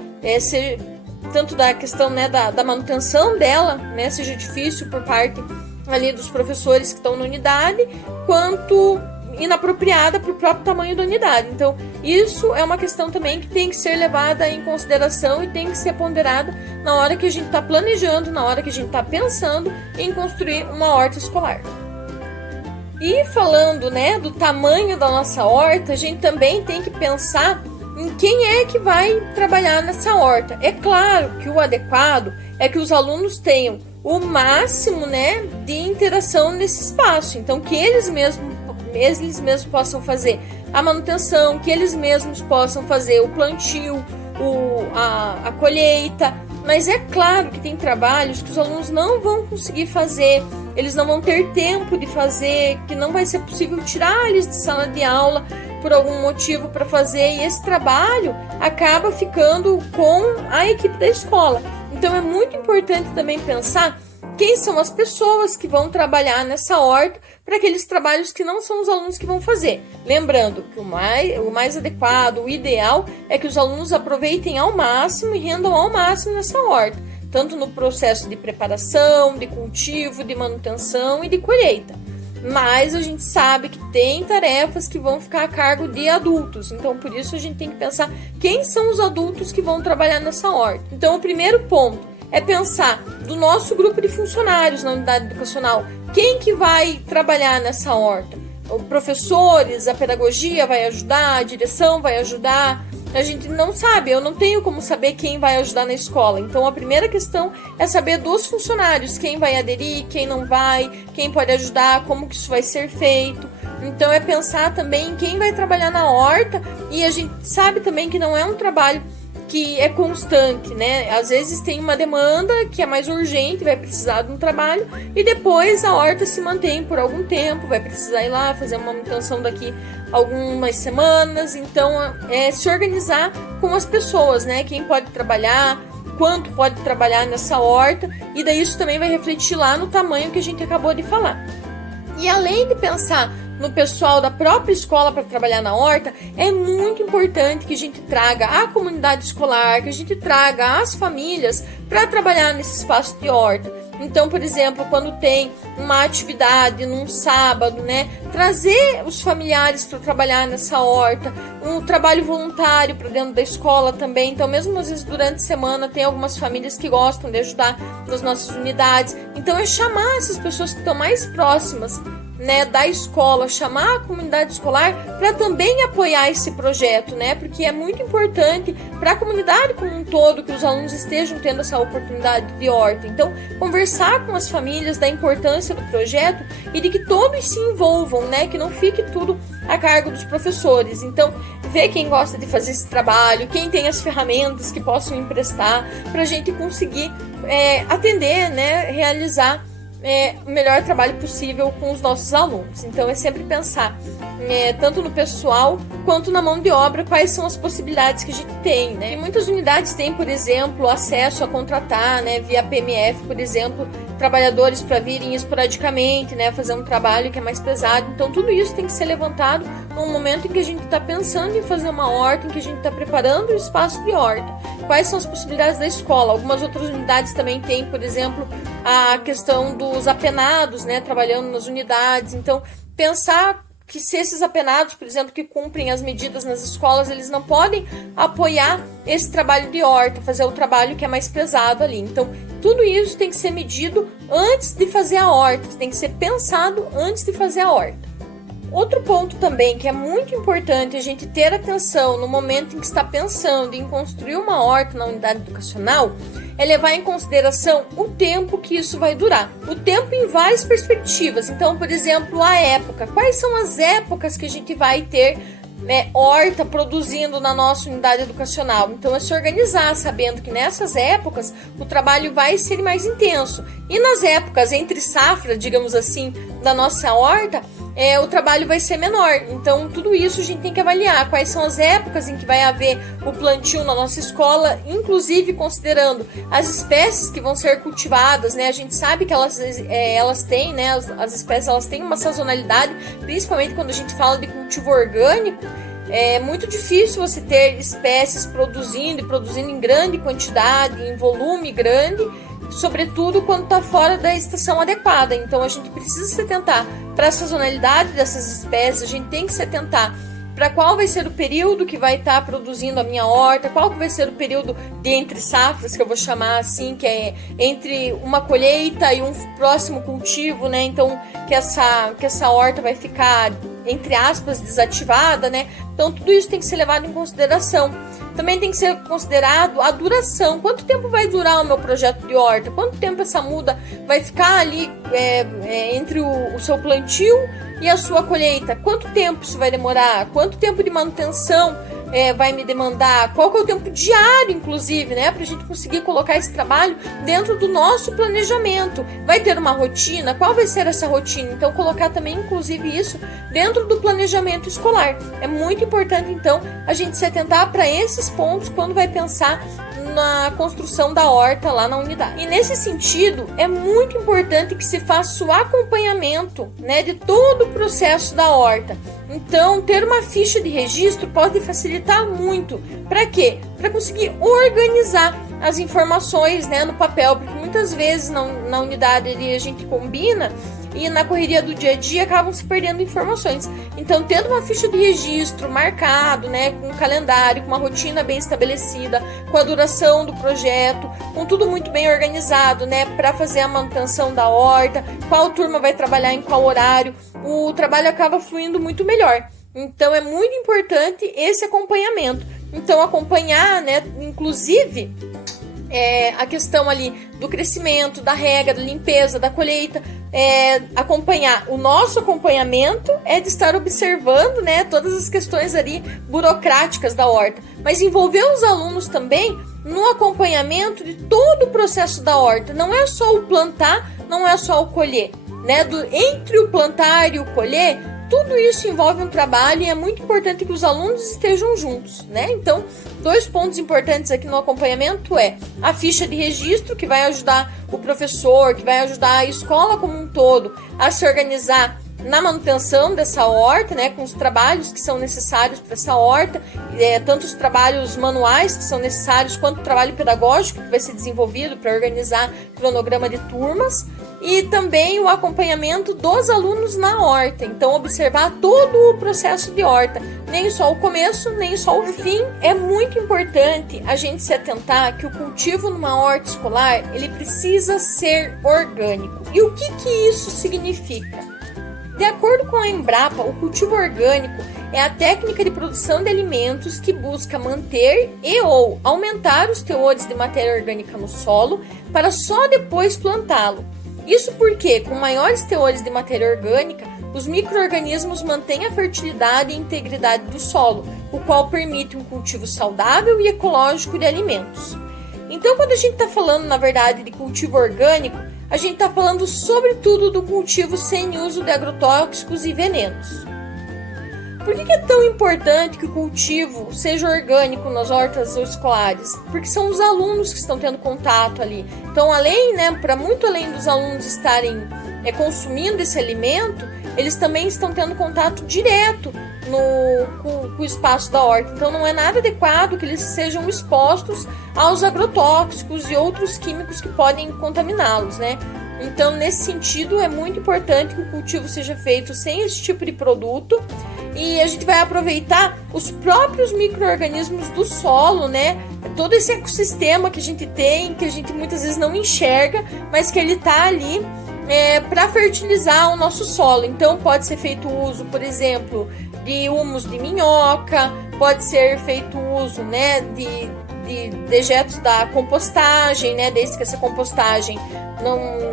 tanto da questão, né, da manutenção dela, né, seja difícil por parte ali dos professores que estão na unidade, quanto inapropriada para o próprio tamanho da unidade. Então, isso é uma questão também que tem que ser levada em consideração e tem que ser ponderada na hora que a gente está planejando, na hora que a gente está pensando em construir uma horta escolar. E falando, né, do tamanho da nossa horta, a gente também tem que pensar em quem é que vai trabalhar nessa horta. É claro que o adequado é que os alunos tenham o máximo, né, de interação nesse espaço. Então, que eles mesmos possam fazer a manutenção, que eles mesmos possam fazer o plantio, a colheita. Mas é claro que tem trabalhos que os alunos não vão conseguir fazer, eles não vão ter tempo de fazer, que não vai ser possível tirar eles de sala de aula por algum motivo para fazer, e esse trabalho acaba ficando com a equipe da escola. Então é muito importante também pensar quem são as pessoas que vão trabalhar nessa horta para aqueles trabalhos que não são os alunos que vão fazer. Lembrando que o mais adequado, o ideal, é que os alunos aproveitem ao máximo e rendam ao máximo nessa horta, tanto no processo de preparação, de cultivo, de manutenção e de colheita. Mas a gente sabe que tem tarefas que vão ficar a cargo de adultos, então por isso a gente tem que pensar quem são os adultos que vão trabalhar nessa horta. Então o primeiro ponto é pensar do nosso grupo de funcionários na unidade educacional, quem que vai trabalhar nessa horta? Os professores, a pedagogia vai ajudar, a direção vai ajudar. A gente não sabe, eu não tenho como saber quem vai ajudar na escola. Então a primeira questão é saber dos funcionários, quem vai aderir, quem não vai, quem pode ajudar, como que isso vai ser feito. Então é pensar também em quem vai trabalhar na horta, e a gente sabe também que não é um trabalho que é constante, né? Às vezes tem uma demanda que é mais urgente, vai precisar de um trabalho, e depois a horta se mantém por algum tempo, vai precisar ir lá fazer uma manutenção daqui algumas semanas. Então é se organizar com as pessoas, né? Quem pode trabalhar, quanto pode trabalhar nessa horta, e daí isso também vai refletir lá no tamanho que a gente acabou de falar. E além de pensar no pessoal da própria escola para trabalhar na horta, é muito importante que a gente traga a comunidade escolar, que a gente traga as famílias para trabalhar nesse espaço de horta. Então, por exemplo, quando tem uma atividade num sábado, né, trazer os familiares para trabalhar nessa horta, um trabalho voluntário para dentro da escola também. Então, mesmo às vezes durante a semana, tem algumas famílias que gostam de ajudar nas nossas unidades. Então, é chamar essas pessoas que estão mais próximas né, da escola, chamar a comunidade escolar para também apoiar esse projeto, né, porque é muito importante para a comunidade como um todo que os alunos estejam tendo essa oportunidade de horta. Então, conversar com as famílias da importância do projeto e de que todos se envolvam, né, que não fique tudo a cargo dos professores. Então, ver quem gosta de fazer esse trabalho, quem tem as ferramentas que possam emprestar para a gente conseguir atender, né, realizar o melhor trabalho possível com os nossos alunos. Então é sempre pensar tanto no pessoal quanto na mão de obra, quais são as possibilidades que a gente tem, né? E muitas unidades têm, por exemplo, acesso a contratar, né, via PMF, por exemplo, trabalhadores para virem esporadicamente, né, fazer um trabalho que é mais pesado. Então tudo isso tem que ser levantado num momento em que a gente está pensando em fazer uma horta, em que a gente está preparando o espaço de horta. Quais são as possibilidades da escola? Algumas outras unidades também têm, por exemplo, a questão dos apenados, né, trabalhando nas unidades. Então, pensar que se esses apenados, por exemplo, que cumprem as medidas nas escolas, eles não podem apoiar esse trabalho de horta, fazer o trabalho que é mais pesado ali. Então, tudo isso tem que ser medido antes de fazer a horta, tem que ser pensado antes de fazer a horta. Outro ponto também que é muito importante a gente ter atenção no momento em que está pensando em construir uma horta na unidade educacional é levar em consideração o tempo que isso vai durar. O tempo em várias perspectivas. Então, por exemplo, a época. Quais são as épocas que a gente vai ter horta produzindo na nossa unidade educacional? Então é se organizar sabendo que nessas épocas o trabalho vai ser mais intenso. E nas épocas entre safra, digamos assim, da nossa horta, o trabalho vai ser menor. Então tudo isso a gente tem que avaliar quais são as épocas em que vai haver o plantio na nossa escola, inclusive considerando as espécies que vão ser cultivadas, né? A gente sabe que elas têm, né, as espécies elas têm uma sazonalidade, principalmente quando a gente fala de cultivo orgânico. É muito difícil você ter espécies produzindo em grande quantidade, em volume grande, sobretudo quando está fora da estação adequada. Então a gente precisa se atentar para a sazonalidade dessas espécies, a gente tem que se atentar para qual vai ser o período que vai estar produzindo a minha horta, qual que vai ser o período de entre safras, que eu vou chamar assim, que é entre uma colheita e um próximo cultivo, né? Então que essa horta vai ficar, entre aspas, desativada, né? Então tudo isso tem que ser levado em consideração. Também tem que ser considerado a duração. Quanto tempo vai durar o meu projeto de horta? Quanto tempo essa muda vai ficar ali entre o seu plantio e a sua colheita? Quanto tempo isso vai demorar? Quanto tempo de manutenção vai me demandar? Qual que é o tempo diário, inclusive, né? Para a gente conseguir colocar esse trabalho dentro do nosso planejamento. Vai ter uma rotina? Qual vai ser essa rotina? Então, colocar também, inclusive, isso dentro do planejamento escolar. É muito importante, então, a gente se atentar para esses pontos quando vai pensar na construção da horta lá na unidade. E nesse sentido, é muito importante que se faça o acompanhamento, né, de todo o processo da horta. Então, ter uma ficha de registro pode facilitar muito. Para quê? Para conseguir organizar as informações, né, no papel, porque muitas vezes na unidade ali a gente combina e na correria do dia a dia acabam se perdendo informações. Então, tendo uma ficha de registro marcado, né, com um calendário, com uma rotina bem estabelecida, com a duração do projeto, com tudo muito bem organizado, né, para fazer a manutenção da horta, qual turma vai trabalhar em qual horário, o trabalho acaba fluindo muito melhor. Então, é muito importante esse acompanhamento. Então, acompanhar, né, inclusive a questão ali do crescimento, da rega, da limpeza, da colheita, acompanhar. O nosso acompanhamento é de estar observando, né, todas as questões ali burocráticas da horta, mas envolver os alunos também no acompanhamento de todo o processo da horta. Não é só o plantar, não é só o colher, né? Entre o plantar e o colher, tudo isso envolve um trabalho e é muito importante que os alunos estejam juntos, né? Então, 2 pontos importantes aqui no acompanhamento é a ficha de registro, que vai ajudar o professor, que vai ajudar a escola como um todo a se organizar na manutenção dessa horta, né, com os trabalhos que são necessários para essa horta, tanto os trabalhos manuais que são necessários, quanto o trabalho pedagógico que vai ser desenvolvido para organizar cronograma de turmas, e também o acompanhamento dos alunos na horta. Então, observar todo o processo de horta, nem só o começo, nem só o fim. É muito importante a gente se atentar que o cultivo numa horta escolar, ele precisa ser orgânico. E o que isso significa? De acordo com a Embrapa, o cultivo orgânico é a técnica de produção de alimentos que busca manter e ou aumentar os teores de matéria orgânica no solo para só depois plantá-lo. Isso porque, com maiores teores de matéria orgânica, os micro-organismos mantêm a fertilidade e integridade do solo, o qual permite um cultivo saudável e ecológico de alimentos. Então, quando a gente está falando, na verdade, de cultivo orgânico, a gente está falando sobretudo do cultivo sem uso de agrotóxicos e venenos. Por que é tão importante que o cultivo seja orgânico nas hortas escolares? Porque são os alunos que estão tendo contato ali. Então, para muito além dos alunos estarem consumindo esse alimento, eles também estão tendo contato direto com o espaço da horta. Então, não é nada adequado que eles sejam expostos aos agrotóxicos e outros químicos que podem contaminá-los, né? Então, nesse sentido, é muito importante que o cultivo seja feito sem esse tipo de produto. E a gente vai aproveitar os próprios micro-organismos do solo, né? Todo esse ecossistema que a gente tem, que a gente muitas vezes não enxerga, mas que ele está ali para fertilizar o nosso solo. Então, pode ser feito uso, por exemplo, de humus de minhoca, pode ser feito uso, né, de dejetos da compostagem, né, desde que essa compostagem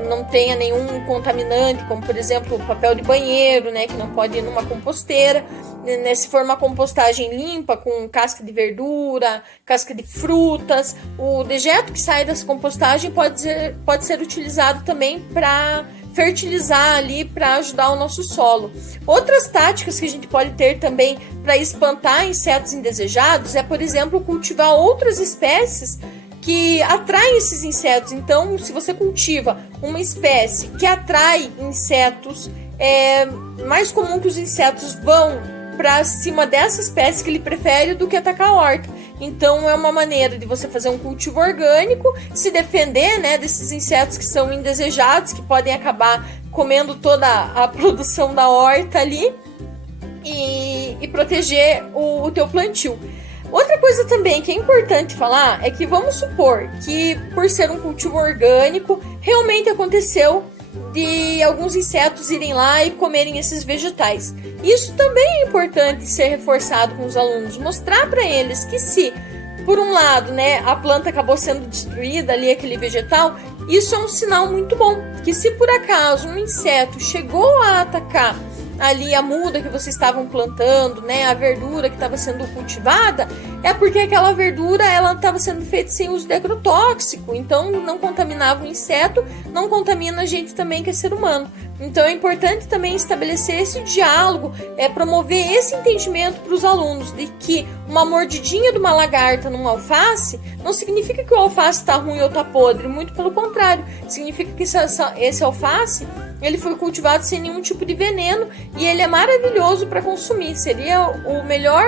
não tenha nenhum contaminante, como por exemplo o papel de banheiro, né, que não pode ir numa composteira, né, se for uma compostagem limpa, com casca de verdura, casca de frutas, o dejeto que sai dessa compostagem pode ser utilizado também para fertilizar ali, para ajudar o nosso solo. Outras táticas que a gente pode ter também para espantar insetos indesejados é, por exemplo, cultivar outras espécies que atraem esses insetos. Então, se você cultiva uma espécie que atrai insetos, é mais comum que os insetos vão para cima dessa espécie que ele prefere do que atacar a horta. Então, é uma maneira de você fazer um cultivo orgânico, se defender, né, desses insetos que são indesejados, que podem acabar comendo toda a produção da horta ali e proteger o teu plantio. Outra coisa também que é importante falar é que vamos supor que, por ser um cultivo orgânico, realmente aconteceu de alguns insetos irem lá e comerem esses vegetais. Isso também é importante ser reforçado com os alunos, mostrar para eles que se, por um lado, né, a planta acabou sendo destruída ali, aquele vegetal, isso é um sinal muito bom, que se por acaso um inseto chegou a atacar ali a muda que vocês estavam plantando, né, a verdura que estava sendo cultivada, é porque aquela verdura ela estava sendo feita sem uso de agrotóxico, então não contaminava o inseto, não contamina a gente também que é ser humano. Então é importante também estabelecer esse diálogo, promover esse entendimento para os alunos de que uma mordidinha de uma lagarta num alface não significa que o alface está ruim ou está podre, muito pelo contrário, significa que esse alface ele foi cultivado sem nenhum tipo de veneno e ele é maravilhoso para consumir. Seria o melhor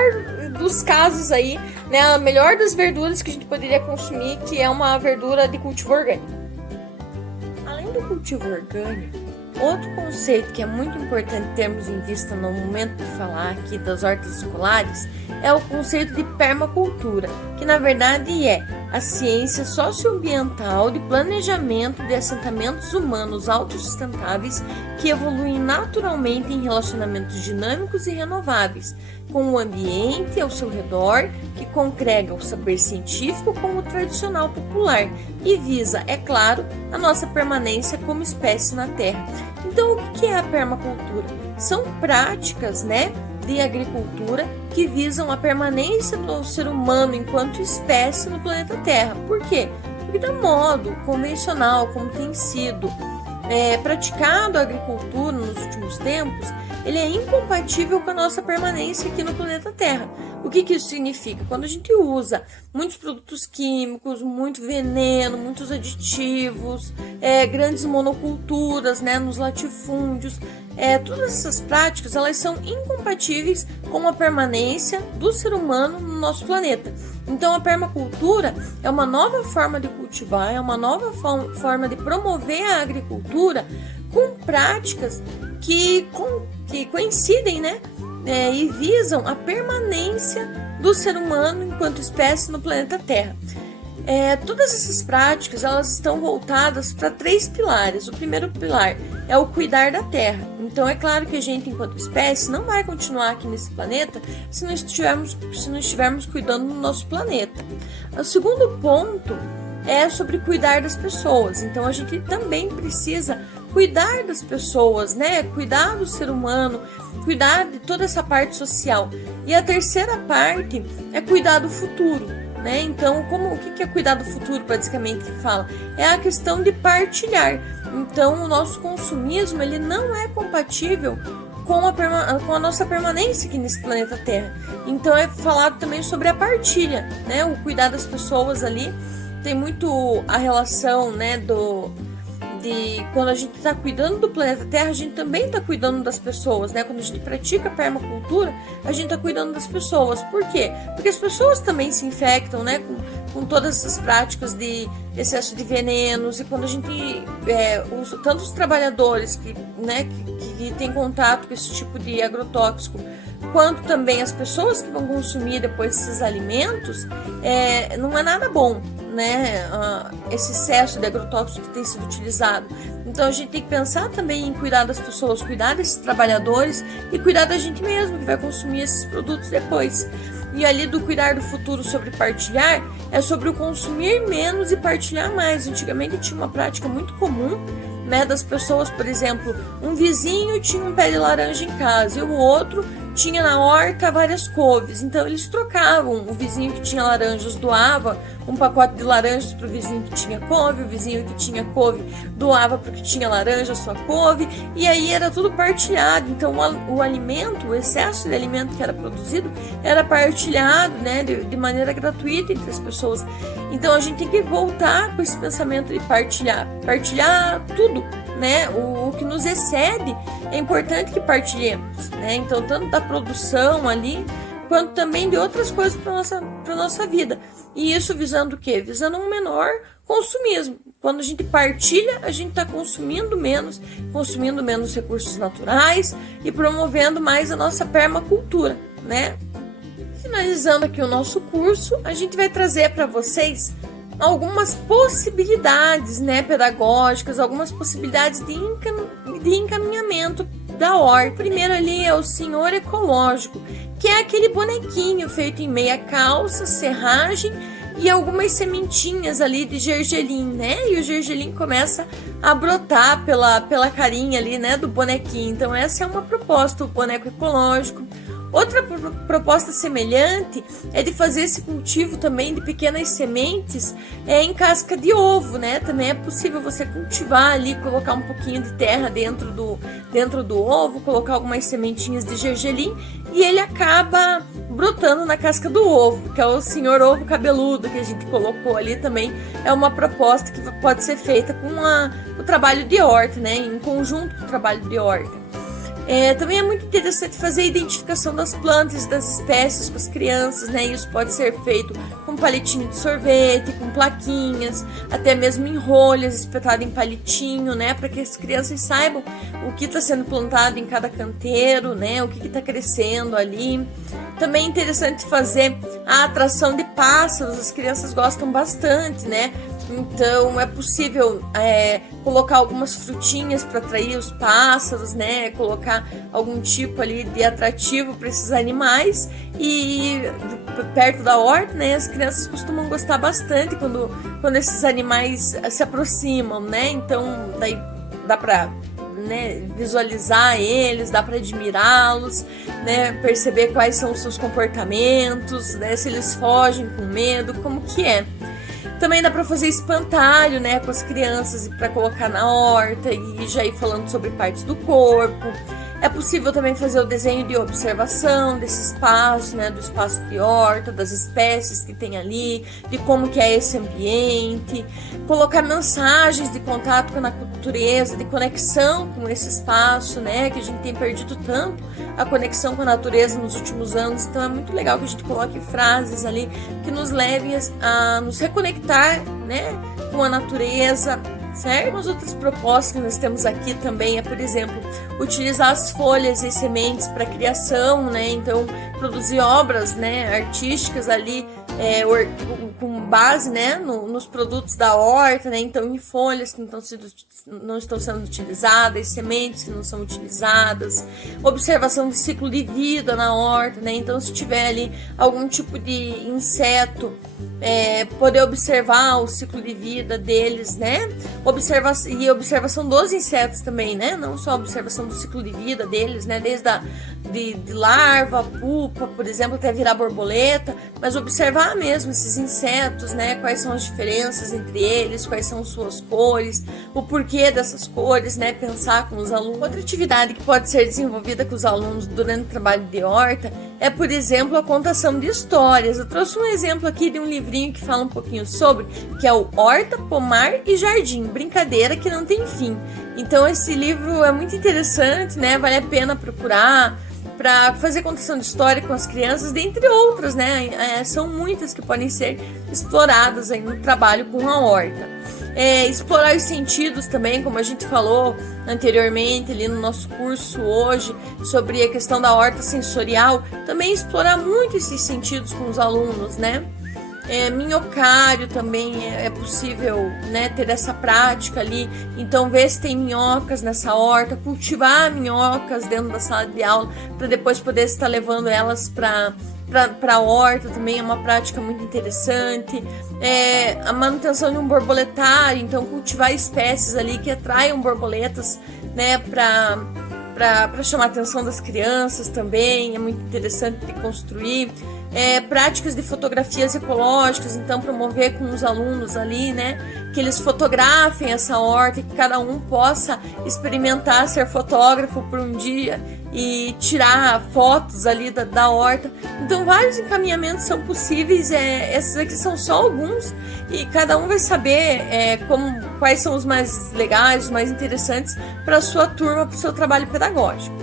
dos casos aí, né? A melhor das verduras que a gente poderia consumir, que é uma verdura de cultivo orgânico. Além do cultivo orgânico, outro conceito que é muito importante termos em vista no momento de falar aqui das hortas escolares é o conceito de permacultura, que na verdade é a ciência socioambiental de planejamento de assentamentos humanos autossustentáveis que evoluem naturalmente em relacionamentos dinâmicos e renováveis, com o ambiente ao seu redor, que congrega o saber científico com o tradicional popular e visa, é claro, a nossa permanência como espécie na Terra. Então, o que é a permacultura? São práticas, né, de agricultura que visam a permanência do ser humano enquanto espécie no planeta Terra. Por quê? Porque do modo convencional, como tem sido praticado a agricultura nos últimos tempos, ele é incompatível com a nossa permanência aqui no planeta Terra. O que isso significa? Quando a gente usa muitos produtos químicos, muito veneno, muitos aditivos, grandes monoculturas, né, nos latifúndios, todas essas práticas elas são incompatíveis com a permanência do ser humano no nosso planeta. Então a permacultura é uma nova forma de cultivar, é uma nova forma de promover a agricultura com práticas que coincidem, né, e visam a permanência do ser humano enquanto espécie no planeta Terra. Todas essas práticas elas estão voltadas para 3 pilares. O primeiro pilar é o cuidar da terra. Então é claro que a gente, enquanto espécie, não vai continuar aqui nesse planeta se não estivermos cuidando do nosso planeta. O segundo ponto é sobre cuidar das pessoas. Então a gente também precisa cuidar das pessoas, né? Cuidar do ser humano, cuidar de toda essa parte social. E a terceira parte é cuidar do futuro, né? Então, o que é cuidar do futuro, basicamente, que fala? É a questão de partilhar. Então, o nosso consumismo, ele não é compatível com a nossa permanência aqui nesse planeta Terra. Então, é falado também sobre a partilha, né? O cuidar das pessoas ali tem muito a relação, né, de quando a gente está cuidando do planeta Terra, a gente também está cuidando das pessoas, né? Quando a gente pratica a permacultura, a gente está cuidando das pessoas. Por quê? Porque as pessoas também se infectam, né? Com todas essas práticas de excesso de venenos, e quando a gente tanto os trabalhadores que têm contato com esse tipo de agrotóxico, quanto também as pessoas que vão consumir depois esses alimentos, não é nada bom, né? Esse excesso de agrotóxico que tem sido utilizado. Então a gente tem que pensar também em cuidar das pessoas, cuidar desses trabalhadores e cuidar da gente mesmo que vai consumir esses produtos depois. E ali do cuidar do futuro sobre partilhar, é sobre o consumir menos e partilhar mais. Antigamente tinha uma prática muito comum, né, das pessoas, por exemplo, um vizinho tinha um pé de laranja em casa e o outro tinha na horta várias couves, então eles trocavam. O vizinho que tinha laranjas doava um pacote de laranjas para o vizinho que tinha couve, o vizinho que tinha couve doava para o que tinha laranja sua couve, e aí era tudo partilhado. Então o alimento, o excesso de alimento que era produzido era partilhado, né, de maneira gratuita entre as pessoas. Então a gente tem que voltar com esse pensamento de partilhar tudo, né? O que nos excede é importante que partilhemos, né? Então, tanto da produção ali, quanto também de outras coisas para nossa vida. E isso visando o quê? Visando um menor consumismo. Quando a gente partilha, a gente está consumindo menos recursos naturais e promovendo mais a nossa permacultura, né? Finalizando aqui o nosso curso, a gente vai trazer para vocês algumas possibilidades, né, pedagógicas, algumas possibilidades de encaminhamento da horta. Primeiro ali é o Senhor Ecológico, que é aquele bonequinho feito em meia calça, serragem e algumas sementinhas ali de gergelim, né? E o gergelim começa a brotar pela carinha ali, né, do bonequinho. Então essa é uma proposta, o boneco ecológico. Outra proposta semelhante é de fazer esse cultivo também de pequenas sementes em casca de ovo, né? Também é possível você cultivar ali, colocar um pouquinho de terra dentro do ovo, colocar algumas sementinhas de gergelim e ele acaba brotando na casca do ovo, que é o senhor ovo cabeludo que a gente colocou ali também. É uma proposta que pode ser feita com o trabalho de horta, né? Em conjunto com o trabalho de horta. Também é muito interessante fazer a identificação das plantas e das espécies com as crianças, né? Isso pode ser feito com palitinho de sorvete, com plaquinhas, até mesmo em rolhas espetadas em palitinho, né? Para que as crianças saibam o que está sendo plantado em cada canteiro, né? O que está crescendo ali. Também é interessante fazer a atração de pássaros, as crianças gostam bastante, né? Então é possível colocar algumas frutinhas para atrair os pássaros, né? Colocar algum tipo ali de atrativo para esses animais. E perto da horta, né? As crianças costumam gostar bastante quando esses animais se aproximam, né? Então daí dá para, né, visualizar eles, dá para admirá-los, né? Perceber quais são os seus comportamentos, né? Se eles fogem com medo, como que é. Também dá para fazer espantalho, né, com as crianças para colocar na horta e já ir falando sobre partes do corpo. É possível também fazer o desenho de observação desse espaço, né, do espaço de horta, das espécies que tem ali, de como que é esse ambiente. Colocar mensagens de contato com a natureza, de conexão com esse espaço, né, que a gente tem perdido tanto a conexão com a natureza nos últimos anos. Então é muito legal que a gente coloque frases ali que nos levem a nos reconectar, né, com a natureza, certo? Umas outras propostas que nós temos aqui também é, por exemplo, utilizar as folhas e sementes para criação, né? Então, produzir obras, né, artísticas ali base, né, nos produtos da horta, né, então em folhas que não estão sendo utilizadas, sementes que não são utilizadas, observação de ciclo de vida na horta, né, então se tiver ali algum tipo de inseto, poder observar o ciclo de vida deles, né, observação dos insetos também, né, não só observação do ciclo de vida deles, né, desde de larva, pupa, por exemplo, até virar borboleta, mas observar mesmo esses insetos, né, quais são as diferenças entre eles, quais são suas cores, o porquê dessas cores, né, pensar com os alunos. Outra atividade que pode ser desenvolvida com os alunos durante o trabalho de horta é, por exemplo, a contação de histórias. Eu trouxe um exemplo aqui de um livrinho que fala um pouquinho sobre, que é o Horta, Pomar e Jardim, brincadeira que não tem fim. Então esse livro é muito interessante, né, vale a pena procurar para fazer contação de história com as crianças, dentre outras, né? São muitas que podem ser exploradas aí no trabalho com a horta. Explorar os sentidos também, como a gente falou anteriormente ali no nosso curso hoje, sobre a questão da horta sensorial, também explorar muito esses sentidos com os alunos, né? Minhocário também é possível, né, ter essa prática ali, então ver se tem minhocas nessa horta, cultivar minhocas dentro da sala de aula para depois poder estar levando elas para a horta, também é uma prática muito interessante. A manutenção de um borboletário, então cultivar espécies ali que atraiam borboletas, né, para chamar a atenção das crianças também, é muito interessante de construir. Práticas de fotografias ecológicas, então promover com os alunos ali, né, que eles fotografem essa horta e que cada um possa experimentar ser fotógrafo por um dia e tirar fotos ali da horta. Então vários encaminhamentos são possíveis, esses aqui são só alguns e cada um vai saber quais são os mais legais, os mais interessantes para a sua turma, para o seu trabalho pedagógico.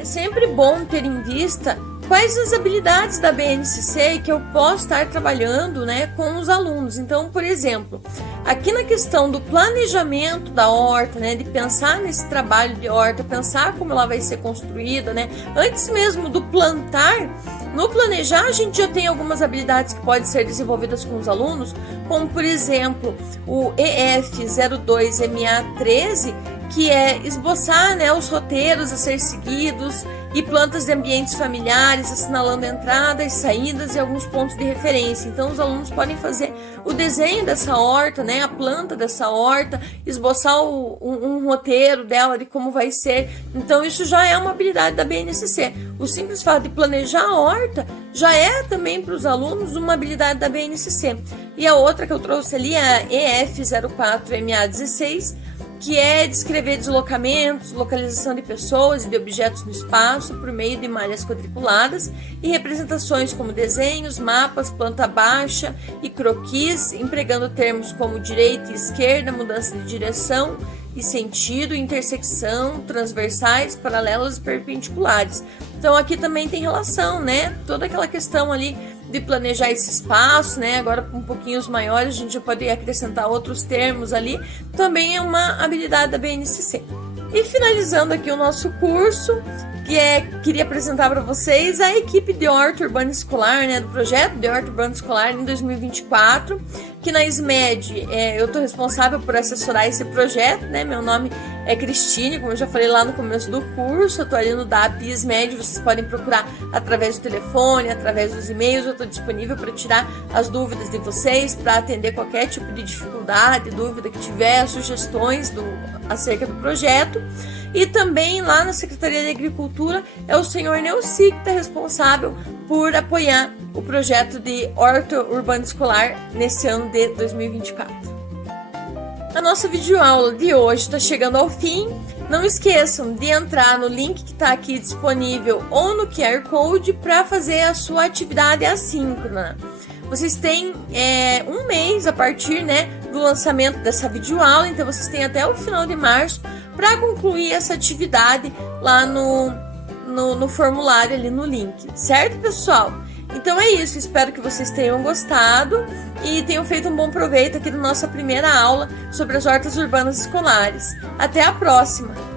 É sempre bom ter em vista quais as habilidades da BNCC que eu posso estar trabalhando, né, com os alunos. Então, por exemplo, aqui na questão do planejamento da horta, né, de pensar nesse trabalho de horta, pensar como ela vai ser construída, né, antes mesmo do plantar, no planejar a gente já tem algumas habilidades que podem ser desenvolvidas com os alunos, como por exemplo o EF02MA13, que é esboçar, né, os roteiros a ser seguidos e plantas de ambientes familiares, assinalando entradas, saídas e alguns pontos de referência. Então os alunos podem fazer o desenho dessa horta, né, a planta dessa horta, esboçar um roteiro dela de como vai ser. Então isso já é uma habilidade da BNCC. O simples fato de planejar a horta já é também para os alunos uma habilidade da BNCC. E a outra que eu trouxe ali é a EF04MA16, que é descrever deslocamentos, localização de pessoas e de objetos no espaço por meio de malhas quadriculadas e representações como desenhos, mapas, planta baixa e croquis, empregando termos como direita e esquerda, mudança de direção e sentido, intersecção, transversais, paralelos e perpendiculares. Então aqui também tem relação, né? Toda aquela questão ali de planejar esse espaço, né? Agora com um pouquinho os maiores a gente já pode acrescentar outros termos ali, também é uma habilidade da BNCC. E finalizando aqui o nosso curso, queria apresentar para vocês a equipe de horta urbana escolar, né, do projeto de horta urbana escolar em 2024, que na SMED eu estou responsável por assessorar esse projeto, né, meu nome é Cristine, como eu já falei lá no começo do curso, eu estou ali no DAP e SMED, vocês podem procurar através do telefone, através dos e-mails, eu estou disponível para tirar as dúvidas de vocês, para atender qualquer tipo de dificuldade, dúvida que tiver, sugestões acerca do projeto. E também lá na Secretaria de Agricultura é o senhor Neuci que está responsável por apoiar o projeto de horta urbana escolar nesse ano de 2024. A nossa videoaula de hoje está chegando ao fim. Não esqueçam de entrar no link que está aqui disponível ou no QR Code para fazer a sua atividade assíncrona. Vocês têm um mês a partir, né, do lançamento dessa videoaula, então vocês têm até o final de março para concluir essa atividade lá no formulário ali no link, certo, pessoal? Então é isso, espero que vocês tenham gostado e tenham feito um bom proveito aqui da nossa primeira aula sobre as hortas urbanas escolares. Até a próxima!